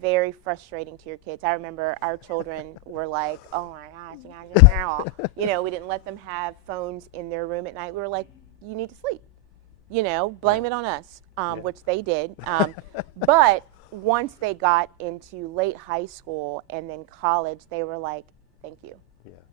very frustrating to your kids. I remember our children were like, oh my gosh, you guys are terrible. You know, we didn't let them have phones in their room at night. We were like, you need to sleep. You know, blame it on us, which they did. But once they got into late high school and then college, they were like, thank you.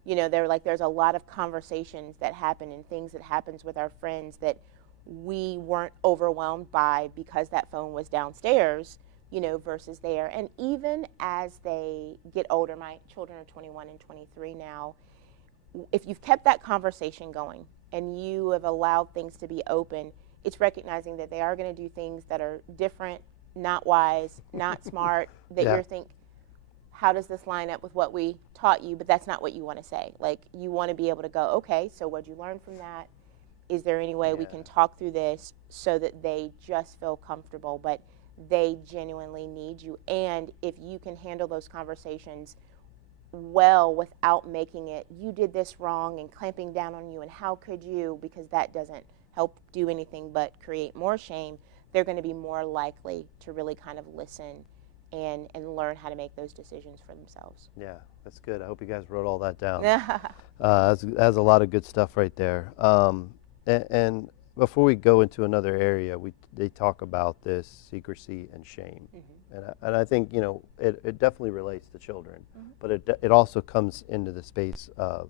You know, they were like, there's a lot of conversations that happen and things that happens with our friends that we weren't overwhelmed by because that phone was downstairs, you know, versus there. And even as they get older, my children are 21 and 23 now, if you've kept that conversation going and you have allowed things to be open, it's recognizing that they are going to do things that are different, not wise, not smart, that you're thinking, how does this line up with what we taught you? But that's not what you want to say. Like, you want to be able to go, okay, so what'd you learn from that? Is there any way we can talk through this so that they just feel comfortable? But they genuinely need you. And if you can handle those conversations well without making it, you did this wrong, and clamping down on you, and how could you, because that doesn't help do anything but create more shame, they're going to be more likely to really kind of listen and learn how to make those decisions for themselves. Yeah, that's good. I hope you guys wrote all that down. That's a lot of good stuff right there. And before we go into another area, they talk about this secrecy and shame. And I think, you know, it definitely relates to children, but it also comes into the space of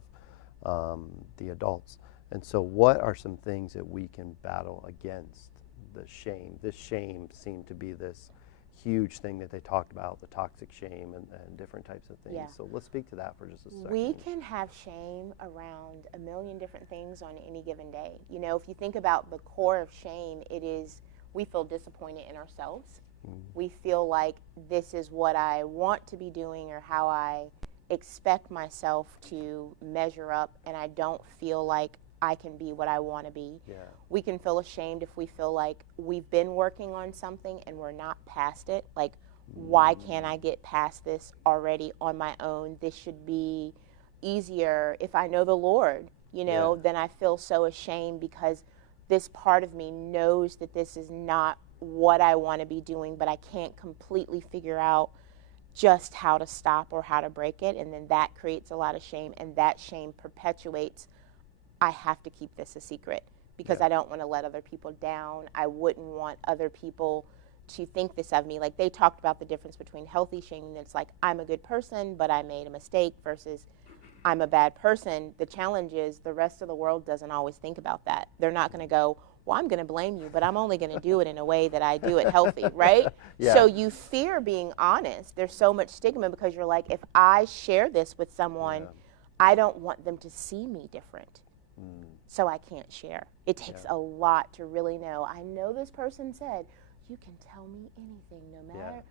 the adults. And so what are some things that we can battle against the shame? This shame seemed to be this huge thing that they talked about, the toxic shame and different types of things. Yeah. So let's speak to that for just a second. We can have shame around a million different things on any given day. You know, if you think about the core of shame, it is we feel disappointed in ourselves. We feel like this is what I want to be doing or how I expect myself to measure up, and I don't feel like I can be what I want to be. Yeah. We can feel ashamed if we feel like we've been working on something and we're not past it. Like, why can't I get past this already on my own? This should be easier if I know the Lord, you know. Then I feel so ashamed because this part of me knows that this is not what I want to be doing, but I can't completely figure out just how to stop or how to break it. And then that creates a lot of shame, and that shame perpetuates, I have to keep this a secret because I don't want to let other people down. I wouldn't want other people to think this of me. Like, they talked about the difference between healthy shaming, that's like, I'm a good person, but I made a mistake, versus I'm a bad person. The challenge is the rest of the world doesn't always think about that. They're not going to go, well, I'm going to blame you, but I'm only going to do it in a way that I do it healthy, right? Yeah. So you fear being honest. There's so much stigma because you're like, if I share this with someone, I don't want them to see me different. So I can't share. It takes a lot to really know. I know this person said, you can tell me anything, no matter.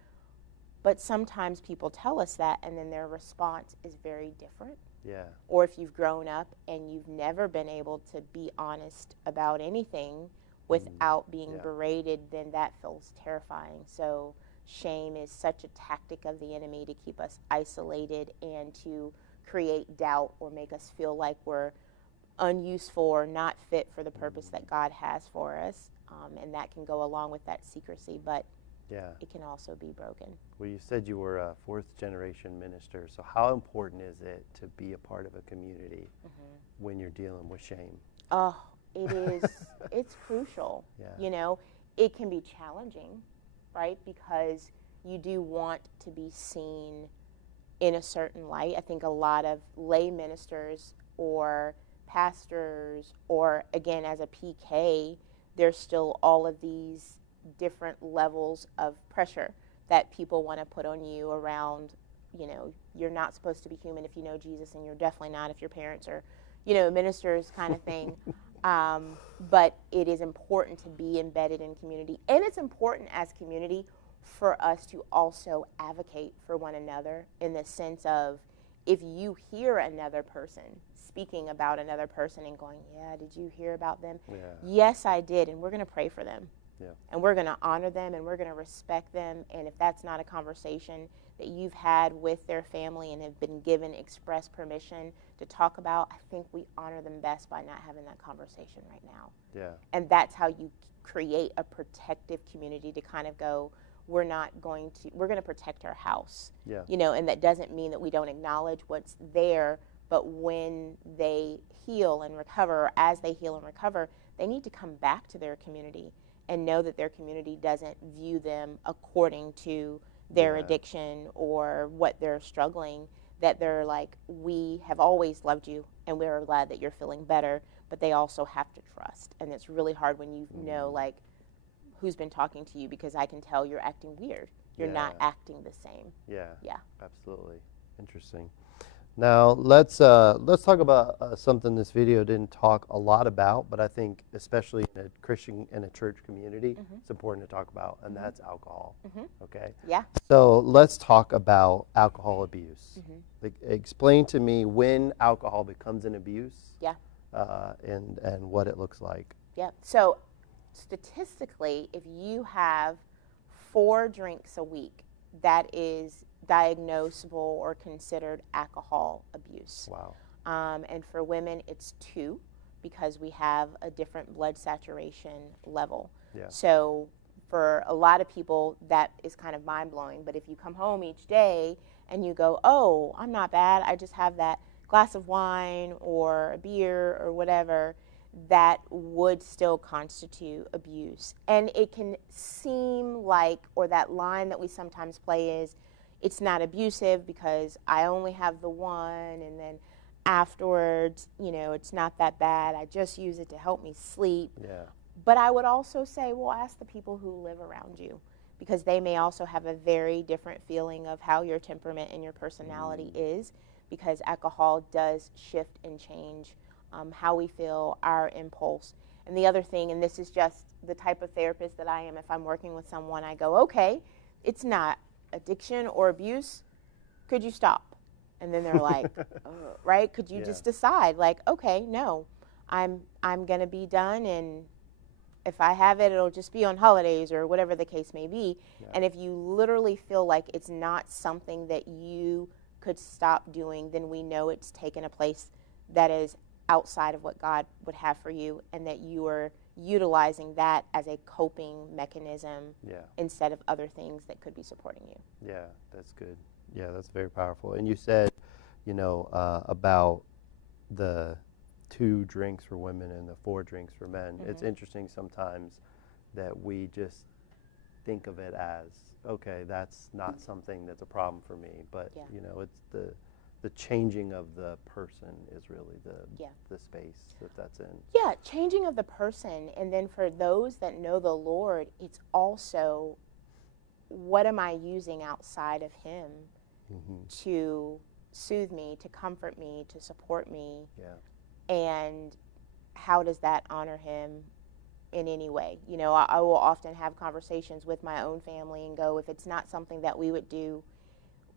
But sometimes people tell us that, and then their response is very different. Yeah. Or if you've grown up and you've never been able to be honest about anything without being berated, then that feels terrifying. So shame is such a tactic of the enemy to keep us isolated and to create doubt or make us feel like we're unuseful or not fit for the purpose that God has for us. And that can go along with that secrecy, but it can also be broken. Well, you said you were a fourth-generation minister, so how important is it to be a part of a community when you're dealing with shame? Oh, it is. It's crucial. You know, it can be challenging, right? Because you do want to be seen in a certain light. I think a lot of lay ministers or pastors, or again, as a PK, there's still all of these different levels of pressure that people want to put on you around, you know, you're not supposed to be human if you know Jesus, and you're definitely not if your parents are, you know, ministers, kind of thing. But it is important to be embedded in community, and it's important as community for us to also advocate for one another, in the sense of, if you hear another person speaking about another person and going, yeah, did you hear about them? Yes, I did, and we're going to pray for them. And we're going to honor them, and we're going to respect them. And if that's not a conversation that you've had with their family and have been given express permission to talk about, I think we honor them best by not having that conversation right now. And that's how you create a protective community, to kind of go, we're going to protect our house. You know, and that doesn't mean that we don't acknowledge what's there, but when they heal and recover, or as they heal and recover, they need to come back to their community and know that their community doesn't view them according to their addiction or what they're struggling, that they're like, we have always loved you and we're glad that you're feeling better, but they also have to trust. And it's really hard when you know, like, who's been talking to you, because I can tell you're acting weird. You're not acting the same. Yeah. Absolutely. Interesting. Now let's talk about something this video didn't talk a lot about, but I think especially in a Christian and a church community, it's important to talk about, and that's alcohol. Okay. Yeah. So let's talk about alcohol abuse. Explain to me when alcohol becomes an abuse. Yeah. And what it looks like. Yeah. So statistically, if you have 4 drinks a week, that is diagnosable or considered alcohol abuse. Wow. And for women, it's 2 because we have a different blood saturation level. Yeah. So for a lot of people, that is kind of mind-blowing. But if you come home each day and you go, oh, I'm not bad, I just have that glass of wine or a beer or whatever, that would still constitute abuse. And it can seem like, or that line that we sometimes play is, it's not abusive because I only have the one, and then afterwards, you know, it's not that bad. I just use it to help me sleep. Yeah. But I would also say, well, ask the people who live around you, because they may also have a very different feeling of how your temperament and your personality is, because alcohol does shift and change how we feel, our impulse. And the other thing, and this is just the type of therapist that I am, if I'm working with someone, I go, okay, it's not addiction or abuse. Could you stop? And then they're like, right? Could you just decide, like, okay, no, I'm going to be done, and if I have it, it'll just be on holidays or whatever the case may be. Yeah. And if you literally feel like it's not something that you could stop doing, then we know it's taken a place that is outside of what God would have for you, and that you are utilizing that as a coping mechanism instead of other things that could be supporting you. Yeah, that's good. Yeah, that's very powerful. And you said, you know, about the 2 drinks for women and the 4 drinks for men. It's interesting sometimes that we just think of it as, okay, that's not something that's a problem for me, but you know, it's the changing of the person is really the space that that's in. Yeah, changing of the person. And then for those that know the Lord, it's also, what am I using outside of him to soothe me, to comfort me, to support me? Yeah. And how does that honor him in any way? You know, I will often have conversations with my own family and go, if it's not something that we would do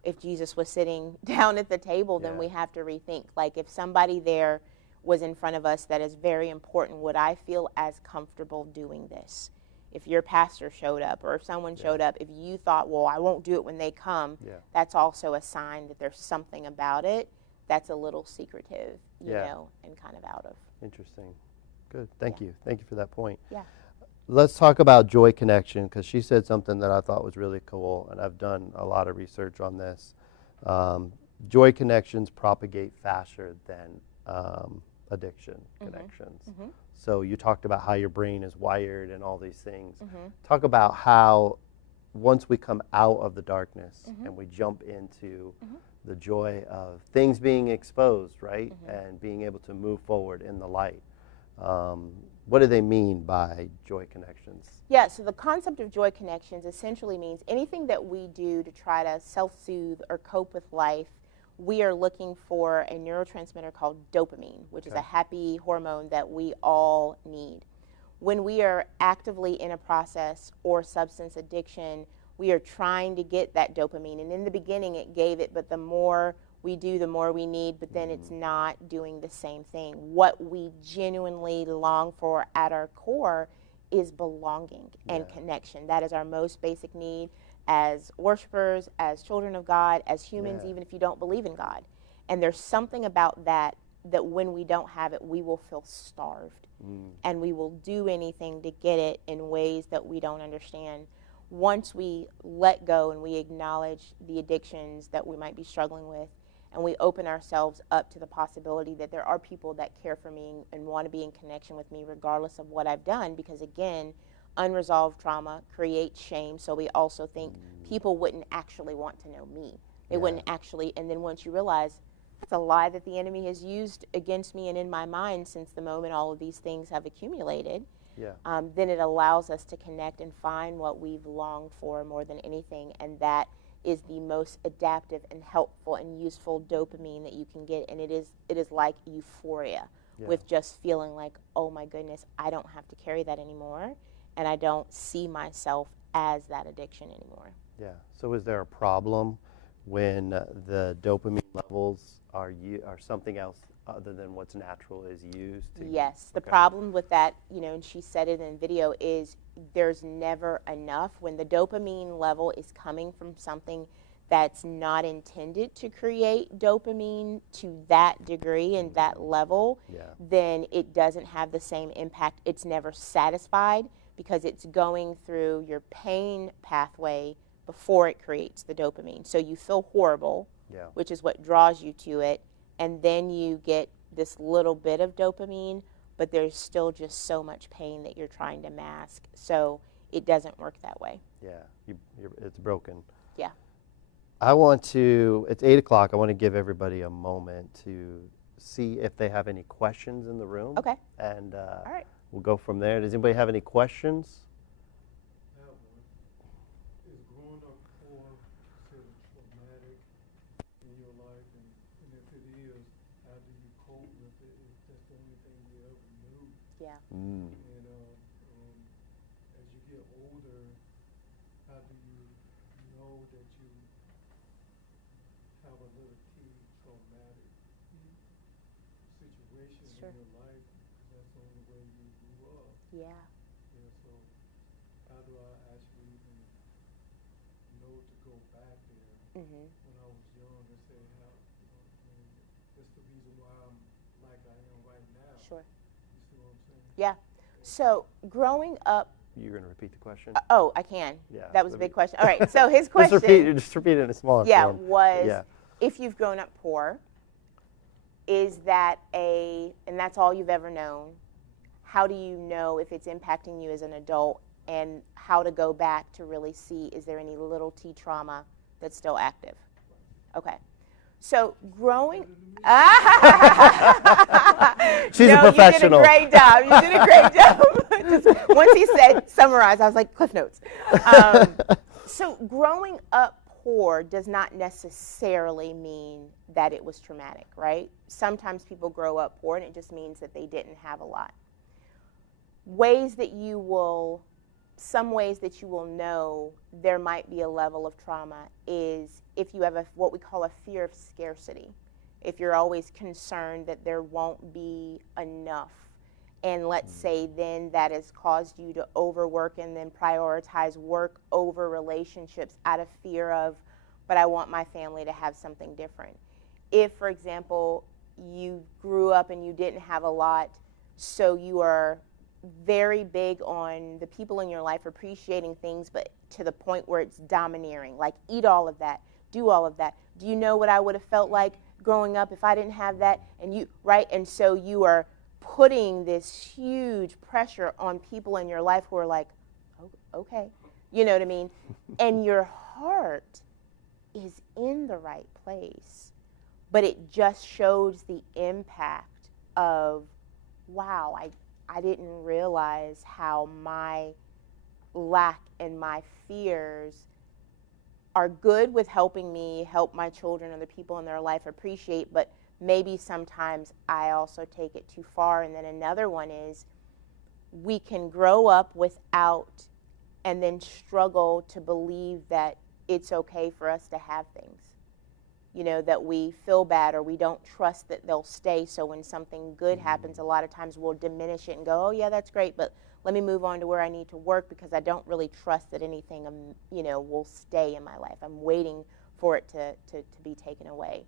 if Jesus was sitting down at the table, then we have to rethink. Like, if somebody there was in front of us that is very important, would I feel as comfortable doing this? If your pastor showed up, or if someone showed up, if you thought, well, I won't do it when they come, that's also a sign that there's something about it that's a little secretive, you know, and kind of out of. Interesting. Good. Thank you. Thank you for that point. Yeah. Let's talk about Joy Connection, because she said something that I thought was really cool, and I've done a lot of research on this. Joy connections propagate faster than addiction connections. So you talked about how your brain is wired and all these things. Talk about how once we come out of the darkness and we jump into the joy of things being exposed, right, and being able to move forward in the light. What do they mean by joy connections? Yeah, so the concept of joy connections essentially means anything that we do to try to self-soothe or cope with life, we are looking for a neurotransmitter called dopamine, which is a happy hormone that we all need. When we are actively in a process or substance addiction, we are trying to get that dopamine. And in the beginning, it gave it, but the more we do, the more we need, but then it's not doing the same thing. What we genuinely long for at our core is belonging and connection. That is our most basic need as worshipers, as children of God, as humans, even if you don't believe in God. And there's something about that when we don't have it, we will feel starved. And we will do anything to get it in ways that we don't understand. Once we let go and we acknowledge the addictions that we might be struggling with, and we open ourselves up to the possibility that there are people that care for me and want to be in connection with me regardless of what I've done, because again, unresolved trauma creates shame, so we also think people wouldn't actually want to know me. They wouldn't actually, and then once you realize that's a lie that the enemy has used against me and in my mind since the moment all of these things have accumulated, then it allows us to connect and find what we've longed for more than anything, and that is the most adaptive and helpful and useful dopamine that you can get, and it is like euphoria with just feeling like, oh my goodness, I don't have to carry that anymore, and I don't see myself as that addiction anymore. Yeah. So is there a problem when the dopamine levels are something else other than what's natural is used? Yes. The Okay. problem with that, and she said it in video, is there's never enough. When the dopamine level is coming from something that's not intended to create dopamine to that degree and that level, then it doesn't have the same impact. It's never satisfied because it's going through your pain pathway before it creates the dopamine. So you feel horrible, which is what draws you to it, and then you get this little bit of dopamine, but there's still just so much pain that you're trying to mask. So it doesn't work that way. Yeah, it's broken. Yeah. It's 8 o'clock. I want to give everybody a moment to see if they have any questions in the room. Okay. And All right. we'll go from there. Does anybody have any questions? I have one. Is growing up poor considered traumatic in your life? And if it is, how do you cope with it if that's the only thing you ever knew? Yeah. Mm. And as you get older, how do you know that you have a little key traumatic situation Sure. in your life? Because that's the only way you grew up. Yeah. Yeah, so how do I actually even know to go back there when I was young and say, how, that's the reason why I'm like I am right now. Sure. You see what I'm saying? Yeah. So growing up, You're going to repeat the question? oh, I can. Yeah, That was a let me- big question. All right. So his question. Just repeat it in a smaller form. Was if you've grown up poor, is that and that's all you've ever known, how do you know if it's impacting you as an adult, and how to go back to really see, is there any little t trauma that's still active? Okay. So growing. She's a professional. You did a great job. You did a great job. Just, once he said summarize, I was like, Cliff Notes. So growing up poor does not necessarily mean that it was traumatic, right? Sometimes people grow up poor and it just means that they didn't have a lot. Some ways that you will know there might be a level of trauma is if you have what we call a fear of scarcity. If you're always concerned that there won't be enough, and let's say then that has caused you to overwork and then prioritize work over relationships out of fear of, but I want my family to have something different. If, for example, you grew up and you didn't have a lot, so you are very big on the people in your life appreciating things, but to the point where it's domineering, like eat all of that, do all of that. Do you know what I would have felt like growing up if I didn't have that? And and so you are putting this huge pressure on people in your life who are like, oh, okay, you know what I mean? And your heart is in the right place, but it just shows the impact of, wow, I didn't realize how my lack and my fears are good with helping me help my children or the people in their life appreciate, but maybe sometimes I also take it too far. And then another one is we can grow up without and then struggle to believe that it's okay for us to have things. You know, that we feel bad or we don't trust that they'll stay. So when something good happens, a lot of times we'll diminish it and go, oh yeah, that's great, but let me move on to where I need to work because I don't really trust that anything, will stay in my life. I'm waiting for it to be taken away.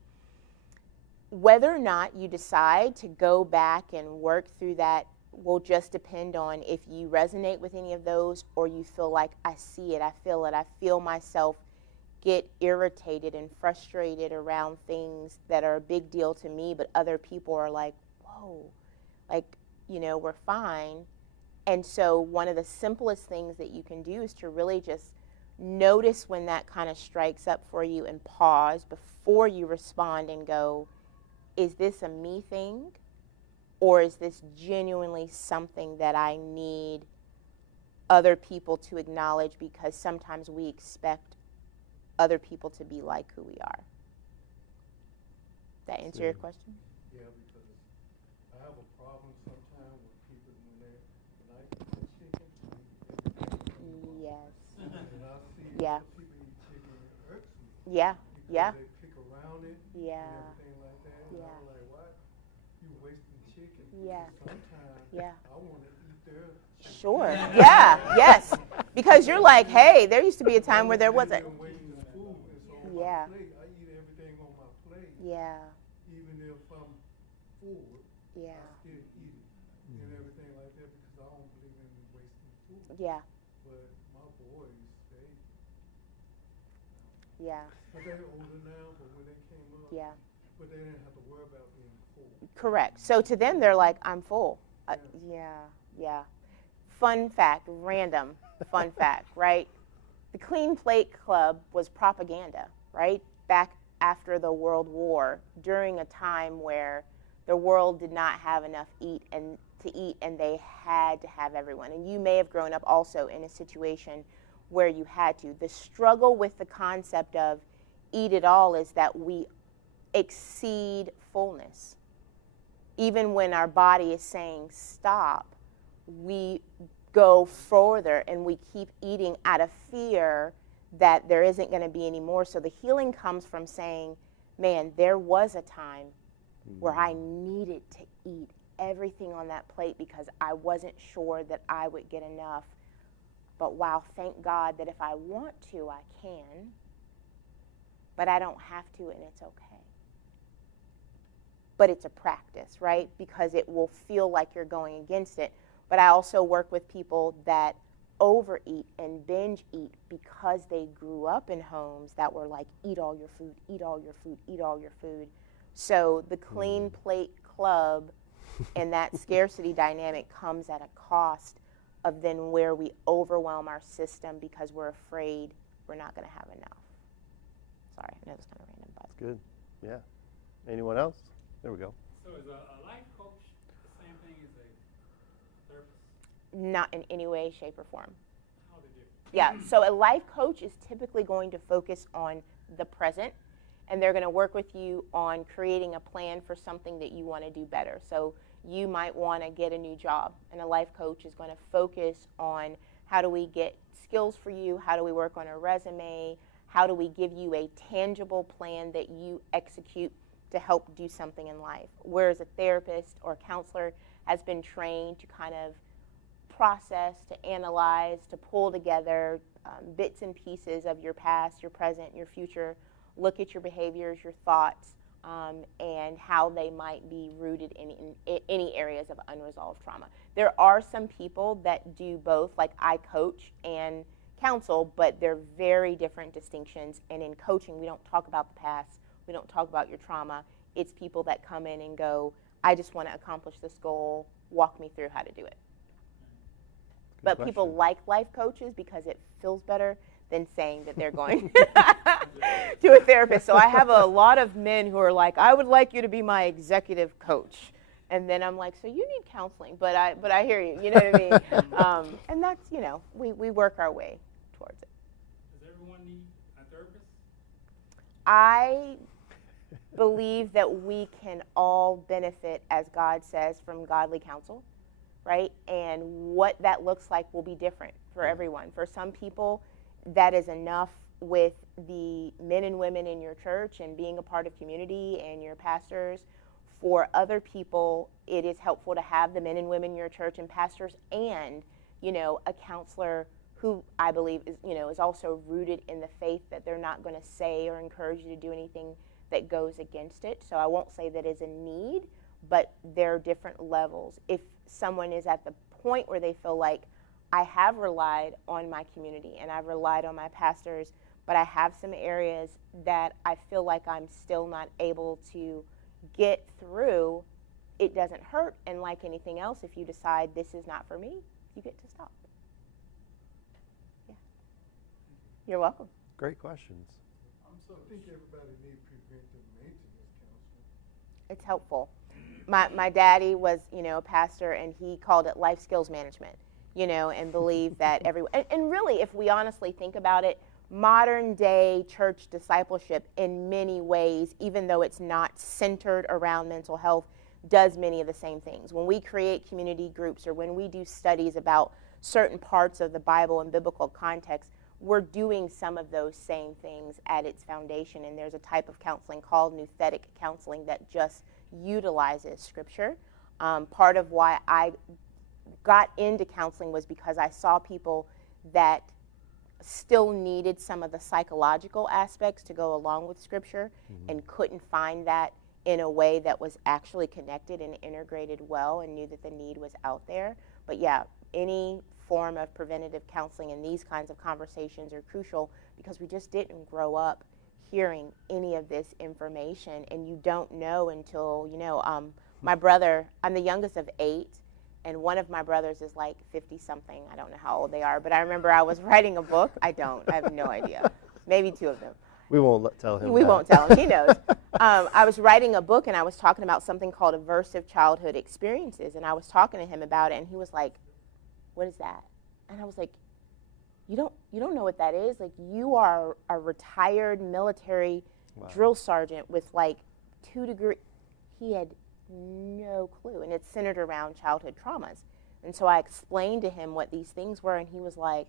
Whether or not you decide to go back and work through that will just depend on if you resonate with any of those or you feel like I see it, I feel myself get irritated and frustrated around things that are a big deal to me, but other people are like, whoa, we're fine. And so one of the simplest things that you can do is to really just notice when that kind of strikes up for you and pause before you respond and go, is this a me thing? Or is this genuinely something that I need other people to acknowledge because sometimes we expect other people to be like who we are? That answer your question? Yeah, because I have a problem sometimes with people when they like chicken. Yes. And I see Yeah. people eat chicken and it irks me. Yeah. Because Yeah. they pick around it Yeah. and everything like that. And Yeah. I'm like, what? Yeah. Sometimes Yeah. I want to eat their. Sure. Yeah. Yes. Because you're like, hey, there used to be a time where there wasn't. Even wasting food, and so on Yeah. my plate, I eat everything on my plate. Yeah. Even if I'm full, Yeah. I still eat it and everything like that because I don't believe in wasting food. Yeah. But my boys, Yeah. but they're older now. But when they came up, Yeah. but they didn't have to worry about being full. Correct. So to them, they're like, I'm full. Yeah. Yeah. Fun fact, random fun fact, right? The Clean Plate Club was propaganda, right? Back after the World War, during a time where the world did not have enough to eat, and they had to have everyone. And you may have grown up also in a situation where you had to. The struggle with the concept of eat it all is that we exceed fullness. Even when our body is saying stop, we go further and we keep eating out of fear that there isn't going to be any more. So the healing comes from saying, man, there was a time where I needed to eat everything on that plate because I wasn't sure that I would get enough. But wow, thank God that if I want to, I can, but I don't have to, and it's okay. But it's a practice, right? Because it will feel like you're going against it. But I also work with people that overeat and binge eat because they grew up in homes that were like, eat all your food, eat all your food, eat all your food. So the Clean Plate Club and that scarcity dynamic comes at a cost of then where we overwhelm our system because we're afraid we're not going to have enough. Sorry, I know it's kind of random, but. Good. Yeah. Anyone else? There we go. So is a life coach the same thing as a therapist? Not in any way, shape, or form. How are they different? Yeah, so a life coach is typically going to focus on the present, and they're going to work with you on creating a plan for something that you want to do better. So you might want to get a new job, and a life coach is going to focus on how do we get skills for you, how do we work on a resume, how do we give you a tangible plan that you execute to help do something in life. Whereas a therapist or counselor has been trained to kind of process, to analyze, to pull together bits and pieces of your past, your present, your future, look at your behaviors, your thoughts, and how they might be rooted in any areas of unresolved trauma. There are some people that do both, like I coach and counsel, but they're very different distinctions. And in coaching, we don't talk about the past. We don't talk about your trauma. It's people that come in and go, I just want to accomplish this goal. Walk me through how to do it. But question. people like life coaches because it feels better than saying that they're going to a therapist. So I have a lot of men who are like, I would like you to be my executive coach. And then I'm like, so you need counseling, but I hear you, you know what I mean? And that's, we work our way towards it. Does everyone need a therapist? I believe that we can all benefit, as God says, from godly counsel, right? And what that looks like will be different for everyone. For some people, that is enough with the men and women in your church and being a part of community and your pastors. For other people, it is helpful to have the men and women in your church and pastors and, a counselor who I believe is also rooted in the faith that they're not going to say or encourage you to do anything that goes against it. So I won't say that is a need, but there are different levels. If someone is at the point where they feel like, I have relied on my community and I've relied on my pastors, but I have some areas that I feel like I'm still not able to get through, it doesn't hurt. And like anything else, if you decide this is not for me, you get to stop. Yeah. You're welcome. Great questions. I think everybody needs preventive maintenance counseling. It's helpful. My daddy was, a pastor, and he called it life skills management, and believed that everyone, and really, if we honestly think about it, modern day church discipleship in many ways, even though it's not centered around mental health, does many of the same things. When we create community groups or when we do studies about certain parts of the Bible and biblical context, we're doing some of those same things at its foundation. And there's a type of counseling called nouthetic counseling that just utilizes scripture Part of why I got into counseling was because I saw people that still needed some of the psychological aspects to go along with Scripture and couldn't find that in a way that was actually connected and integrated well, and knew that the need was out there. But yeah, any form of preventative counseling and these kinds of conversations are crucial, because we just didn't grow up hearing any of this information, and you don't know until, my brother, I'm the youngest of 8, and one of my brothers is like 50-something. I don't know how old they are, but I remember I was writing a book. I have no idea. Maybe 2 of them. We won't tell him. We won't tell him. He knows. I was writing a book, and I was talking about something called aversive childhood experiences, and I was talking to him about it, and he was like, "What is that?" And I was like, "You don't know what that is? Like, you are a retired military drill sergeant with like 2 degrees." He had no clue, and it's centered around childhood traumas. And so I explained to him what these things were, and he was like,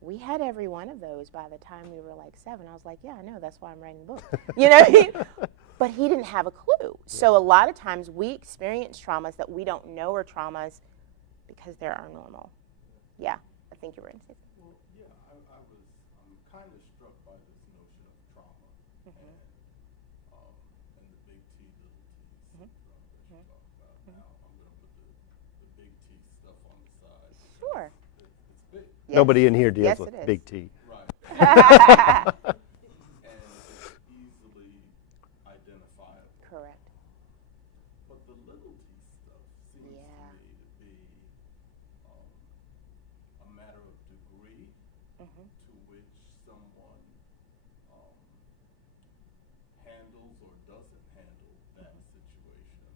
"We had every one of those by the time we were like 7. I was like, "Yeah, I know. That's why I'm writing the book." You know what I mean? But he didn't have a clue. So a lot of times we experience traumas that we don't know are traumas because they're our normal. Yeah, I think you were in. Well, yeah, I'm kind of struck by this notion of trauma and the big T, little T syndrome that you talk about. Now, I'm going to put the big T stuff on the side. Sure. It's big. Yes. Nobody in here deals Yes, with it is. big T. Right. And it's easily identifiable. Correct. But the little T stuff seems Yeah. to me to be a matter of degree to which someone handles or doesn't handle that situation,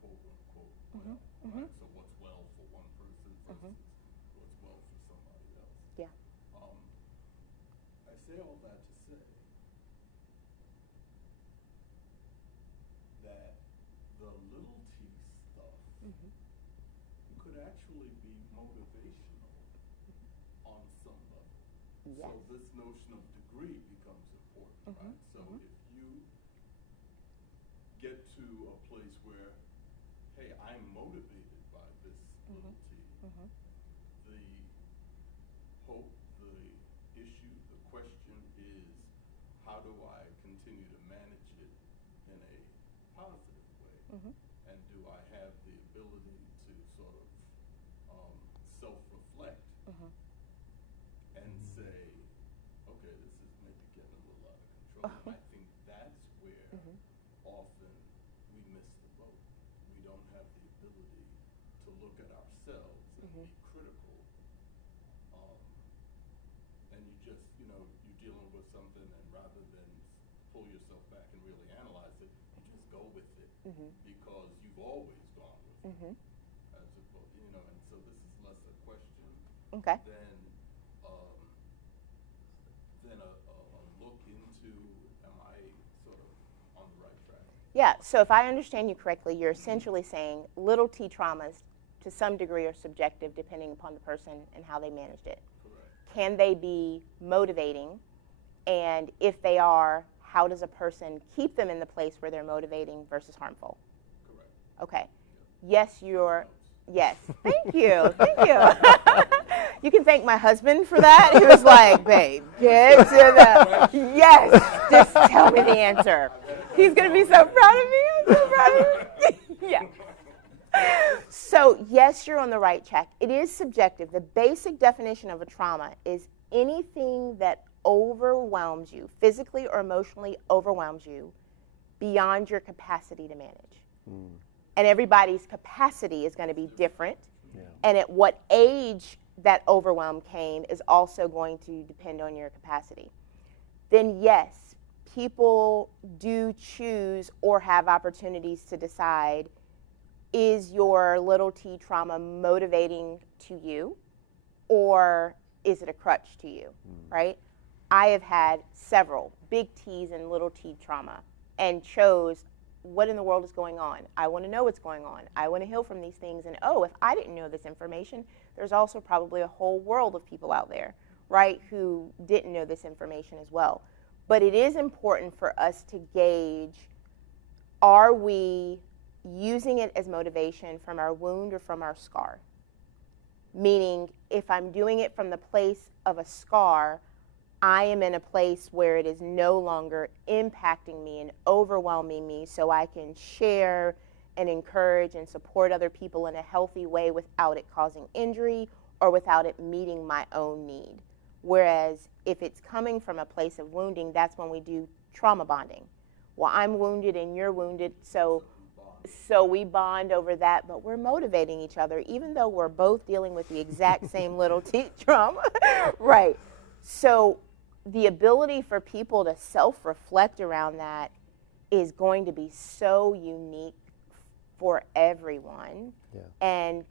quote unquote, well, right? So what's well for one person versus what's well for somebody else. Yeah. I say all that to say that the little T stuff could actually be motivational on some level. Yes. So this notion of degree becomes important, right? So if you get to a place where, hey, I'm motivated by this little T, the hope, the issue, the question is, how do I continue to manage it in a positive way? And do I have the ability to sort of self-reflect and say, okay, this is maybe getting a little out of control. I think that's where often we miss the boat. We don't have the ability to look at ourselves and be critical. And you just, you're dealing with something, and rather than pull yourself back and really analyze it, you just go with it because you've always gone with it. As opposed, and so this is less a question Okay. than a look into, am I sort of on the right track? Yeah, so if I understand you correctly, you're essentially saying little T traumas to some degree are subjective depending upon the person and how they managed it. Correct. Can they be motivating? And if they are, how does a person keep them in the place where they're motivating versus harmful? Correct. Okay. Yes, yes. Thank you. Thank you. You can thank my husband for that. He was like, babe, get to the, yes, just tell me the answer. He's going to be so proud of me. I'm so proud of you. Yeah. So, yes, you're on the right track. It is subjective. The basic definition of a trauma is anything that overwhelms you, physically or emotionally overwhelms you, beyond your capacity to manage. And everybody's capacity is going to be different. Yeah. And at what age that overwhelm came is also going to depend on your capacity. Then, yes, people do choose or have opportunities to decide, is your little T trauma motivating to you, or is it a crutch to you, right? I have had several big T's and little T trauma and chose, what in the world is going on? I want to know what's going on. I want to heal from these things. And if I didn't know this information, there's also probably a whole world of people out there, right, who didn't know this information as well. But it is important for us to gauge, are we using it as motivation from our wound or from our scar. Meaning, if I'm doing it from the place of a scar, I am in a place where it is no longer impacting me and overwhelming me, so I can share and encourage and support other people in a healthy way without it causing injury or without it meeting my own need. Whereas if it's coming from a place of wounding, that's when we do trauma bonding. Well, I'm wounded and you're wounded, so we bond over that, but we're motivating each other, even though we're both dealing with the exact same little trauma. Right. So the ability for people to self-reflect around that is going to be so unique for everyone. Yeah. And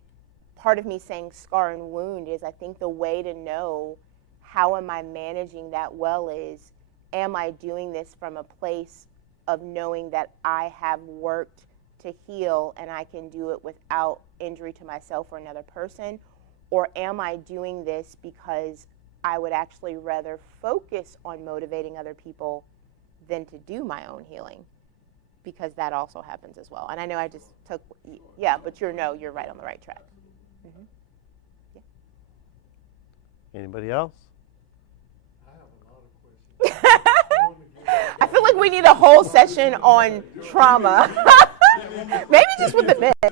part of me saying scar and wound is I think the way to know how am I managing that well is, am I doing this from a place of knowing that I have worked to heal and I can do it without injury to myself or another person? Or am I doing this because I would actually rather focus on motivating other people than to do my own healing? Because that also happens as well. And I know I just took, yeah, but you're right on the right track. Mm-hmm. Yeah. Anybody else? I have a lot of questions. I feel like we need a whole session on trauma. Maybe just with the men. I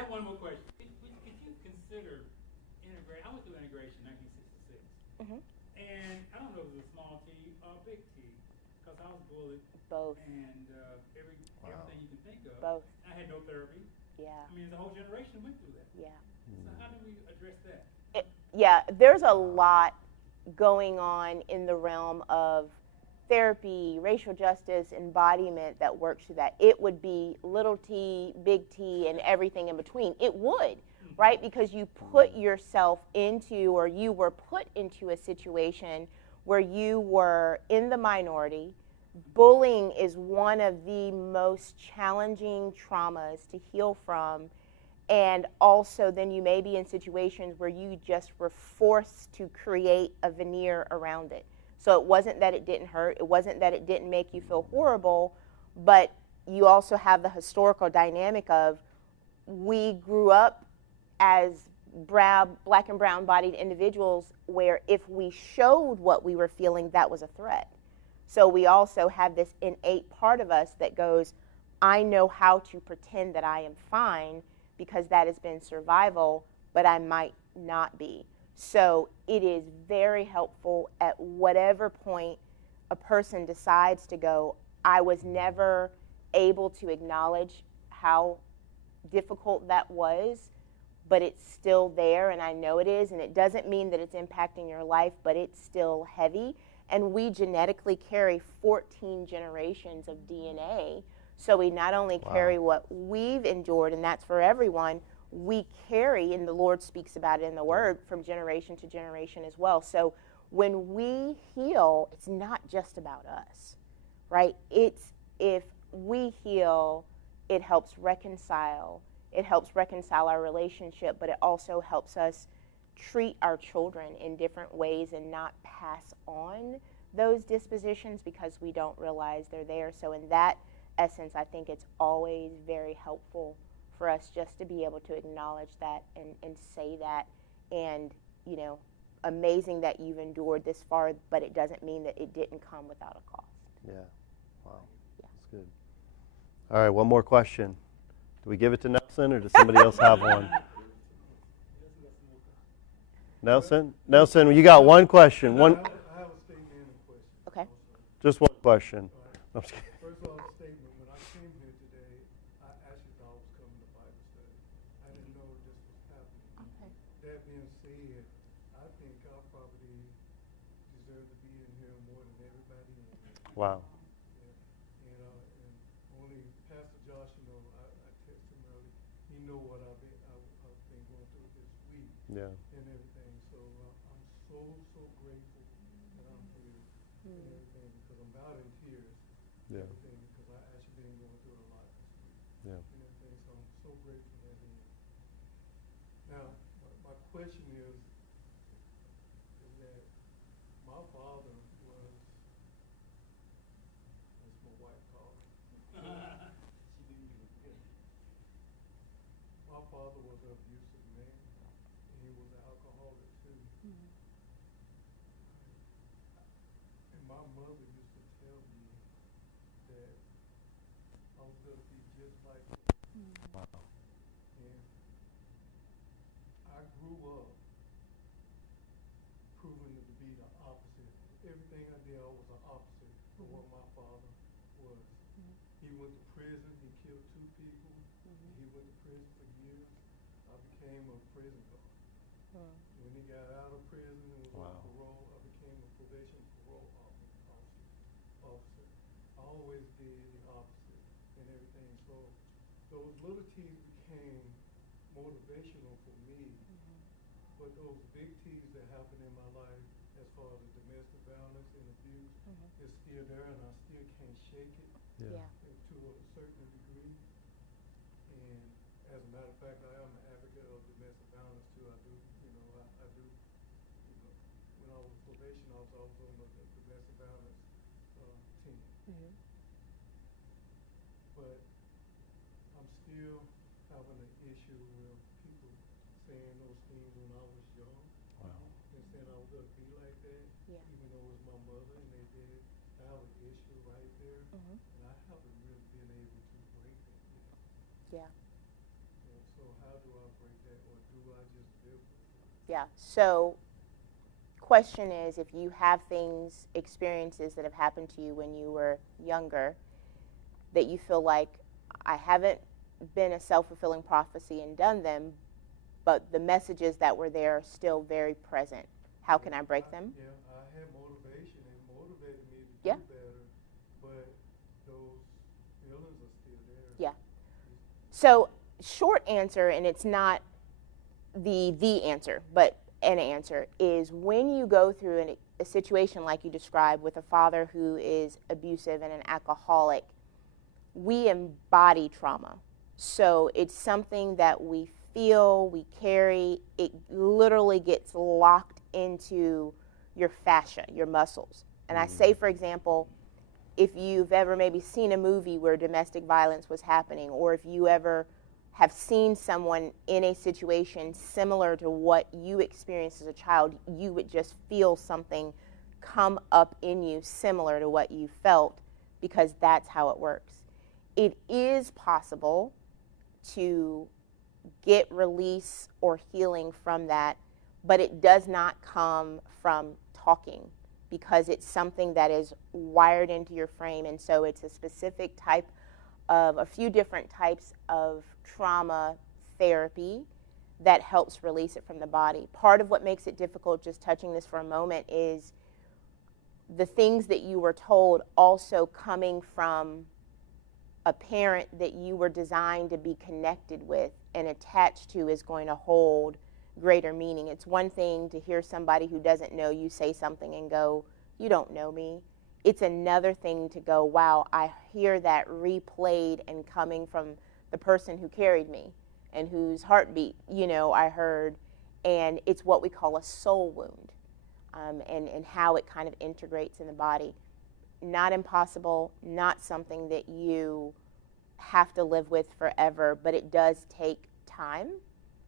have one more question. Could you consider integrate? I went through integration in 1966. Mm-hmm. And I don't know if it was a small T or a big T, because I was bullied. Both. And everything you can think of. Both. I had no therapy. Yeah. I mean, the whole generation went through that. Yeah. So how do we address that? Yeah, there's a lot going on in the realm of therapy, racial justice, embodiment that works through that. It would be little t, big T, and everything in between. It would, right? Because you put yourself into, or you were put into a situation where you were in the minority. Bullying is one of the most challenging traumas to heal from. And also then you may be in situations where you just were forced to create a veneer around it. So it wasn't that it didn't hurt, it wasn't that it didn't make you feel horrible, but you also have the historical dynamic of we grew up as black and brown bodied individuals where if we showed what we were feeling, that was a threat. So we also have this innate part of us that goes, I know how to pretend that I am fine because that has been survival, but I might not be. So it is very helpful at whatever point a person decides to go, I was never able to acknowledge how difficult that was, but it's still there and I know it is, and it doesn't mean that it's impacting your life, but it's still heavy. And we genetically carry 14 generations of DNA. So we not only carry what we've endured, and that's for everyone, we carry, and the Lord speaks about it in the Word, from generation to generation as well. So when we heal, it's not just about us, right? It's, if we heal, it helps reconcile. It helps reconcile our relationship, but it also helps us treat our children in different ways and not pass on those dispositions because we don't realize they're there. So in that essence, I think it's always very helpful for us just to be able to acknowledge that and say that. And, you know, amazing that you've endured this far, but it doesn't mean that it didn't come without a cost. Yeah. Wow. Yeah. That's good. All right, one more question. Do we give it to Nelson or does somebody else have one? Nelson, you got one question. One. I have a statement and a question. Okay. Just one question. I'm just kidding. First of all, the statement. When I came here today, I actually thought I was coming to Bible study. I didn't know this was happening. Okay. That being said, I think I probably deserve to be in here more than everybody in here. Wow. Yeah. And only Pastor Josh, you know, I texted him early. He know what I've been going through this week. Yeah. And everything. So I'm so grateful that I'm here and everything, because I'm about in tears. Yeah. Everything, because I actually been going through a lot this week. Yeah. And everything. So I'm so grateful that I'm here. Now, my question is that my father was father was an abusive man, and he was an alcoholic too. And my mother used to tell me that I was going to be just like him. Wow. And I grew up proving it to be the opposite. Everything I did, I was the opposite of what my father was. He went to prison, he killed 2 people, he went to prison for years. I became a prison guard. When he got out of prison and was on parole, I became a probation parole officer. I always did the opposite and everything. So those little T's became motivational for me. But those big T's that happened in my life, as far as the domestic violence and abuse, is still there, and I still can't shake it to a certain degree. And as a matter of fact, I am an advocate of domestic violence too. I do, I do. When I was a probation officer, I was on the domestic violence team. But I'm still having an issue with people saying those things when I was young. And saying I was going to be like that, even though it was my mother and they did. I have an issue right there, and I haven't really been able to break that yet. And so how do I break that, or do I just live with it? Yeah. So, question is, if you have things, experiences that have happened to you when you were younger, that you feel like I haven't been a self-fulfilling prophecy and done them, but the messages that were there are still very present. How can I break them? Yeah, I had motivation and motivated me to do better, but those feelings are still there. Yeah. So, short answer, and it's not the answer, but an answer, is when you go through a situation like you described with a father who is abusive and an alcoholic, we embody trauma. So it's something that we feel, we carry. It literally gets locked into your fascia, your muscles. And I say, for example, if you've ever maybe seen a movie where domestic violence was happening, or if you ever have seen someone in a situation similar to what you experienced as a child, you would just feel something come up in you similar to what you felt, because that's how it works. It is possible to get release or healing from that, but it does not come from talking, because it's something that is wired into your frame. And so it's a specific type of, a few different types of trauma therapy that helps release it from the body. Part of what makes it difficult, just touching this for a moment, is the things that you were told also coming from a parent that you were designed to be connected with and attached to is going to hold greater meaning. It's one thing to hear somebody who doesn't know you say something and go, you don't know me. It's another thing to go, wow, I hear that replayed and coming from the person who carried me and whose heartbeat, I heard. And it's what we call a soul wound, and how it kind of integrates in the body. Not impossible, not something that you have to live with forever, but it does take time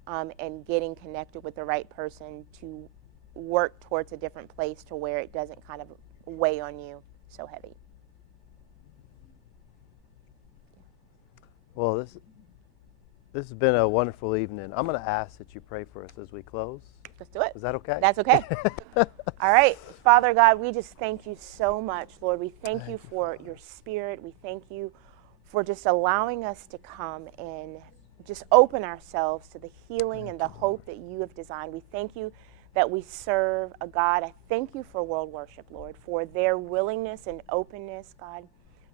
and getting connected with the right person to work towards a different place to where it doesn't kind of weigh on you so heavy. Well, this has been a wonderful evening. I'm going to ask that you pray for us as we close. Let's do it. Is that okay? That's okay. All right. Father God, we just thank you so much, Lord. We thank you for your spirit. We thank you for just allowing us to come and just open ourselves to the healing and the hope that you have designed. We thank you that we serve a God. I thank you for World Worship, Lord, for their willingness and openness, God,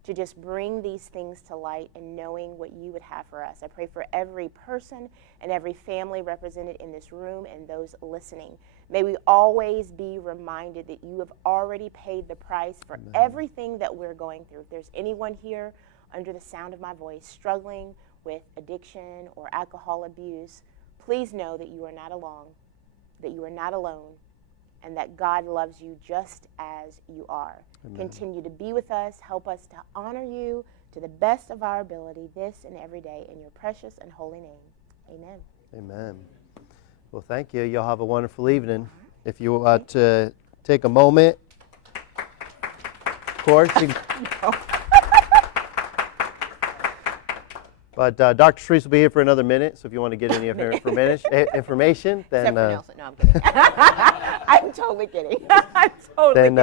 to just bring these things to light and knowing what you would have for us. I pray for every person and every family represented in this room and those listening. May we always be reminded that you have already paid the price for everything that we're going through. If there's anyone here under the sound of my voice struggling with addiction or alcohol abuse, please know that you are not alone, that you are not alone, and that God loves you just as you are. Amen. Continue to be with us. Help us to honor you to the best of our ability this and every day in your precious and holy name. Amen. Amen. Well, thank you. Y'all have a wonderful evening. If you want to take a moment, of course. But Dr. Charryse will be here for another minute, so if you want to get any of her information, then Except for Nelson. No, I'm kidding. I'm totally kidding. I'm totally kidding.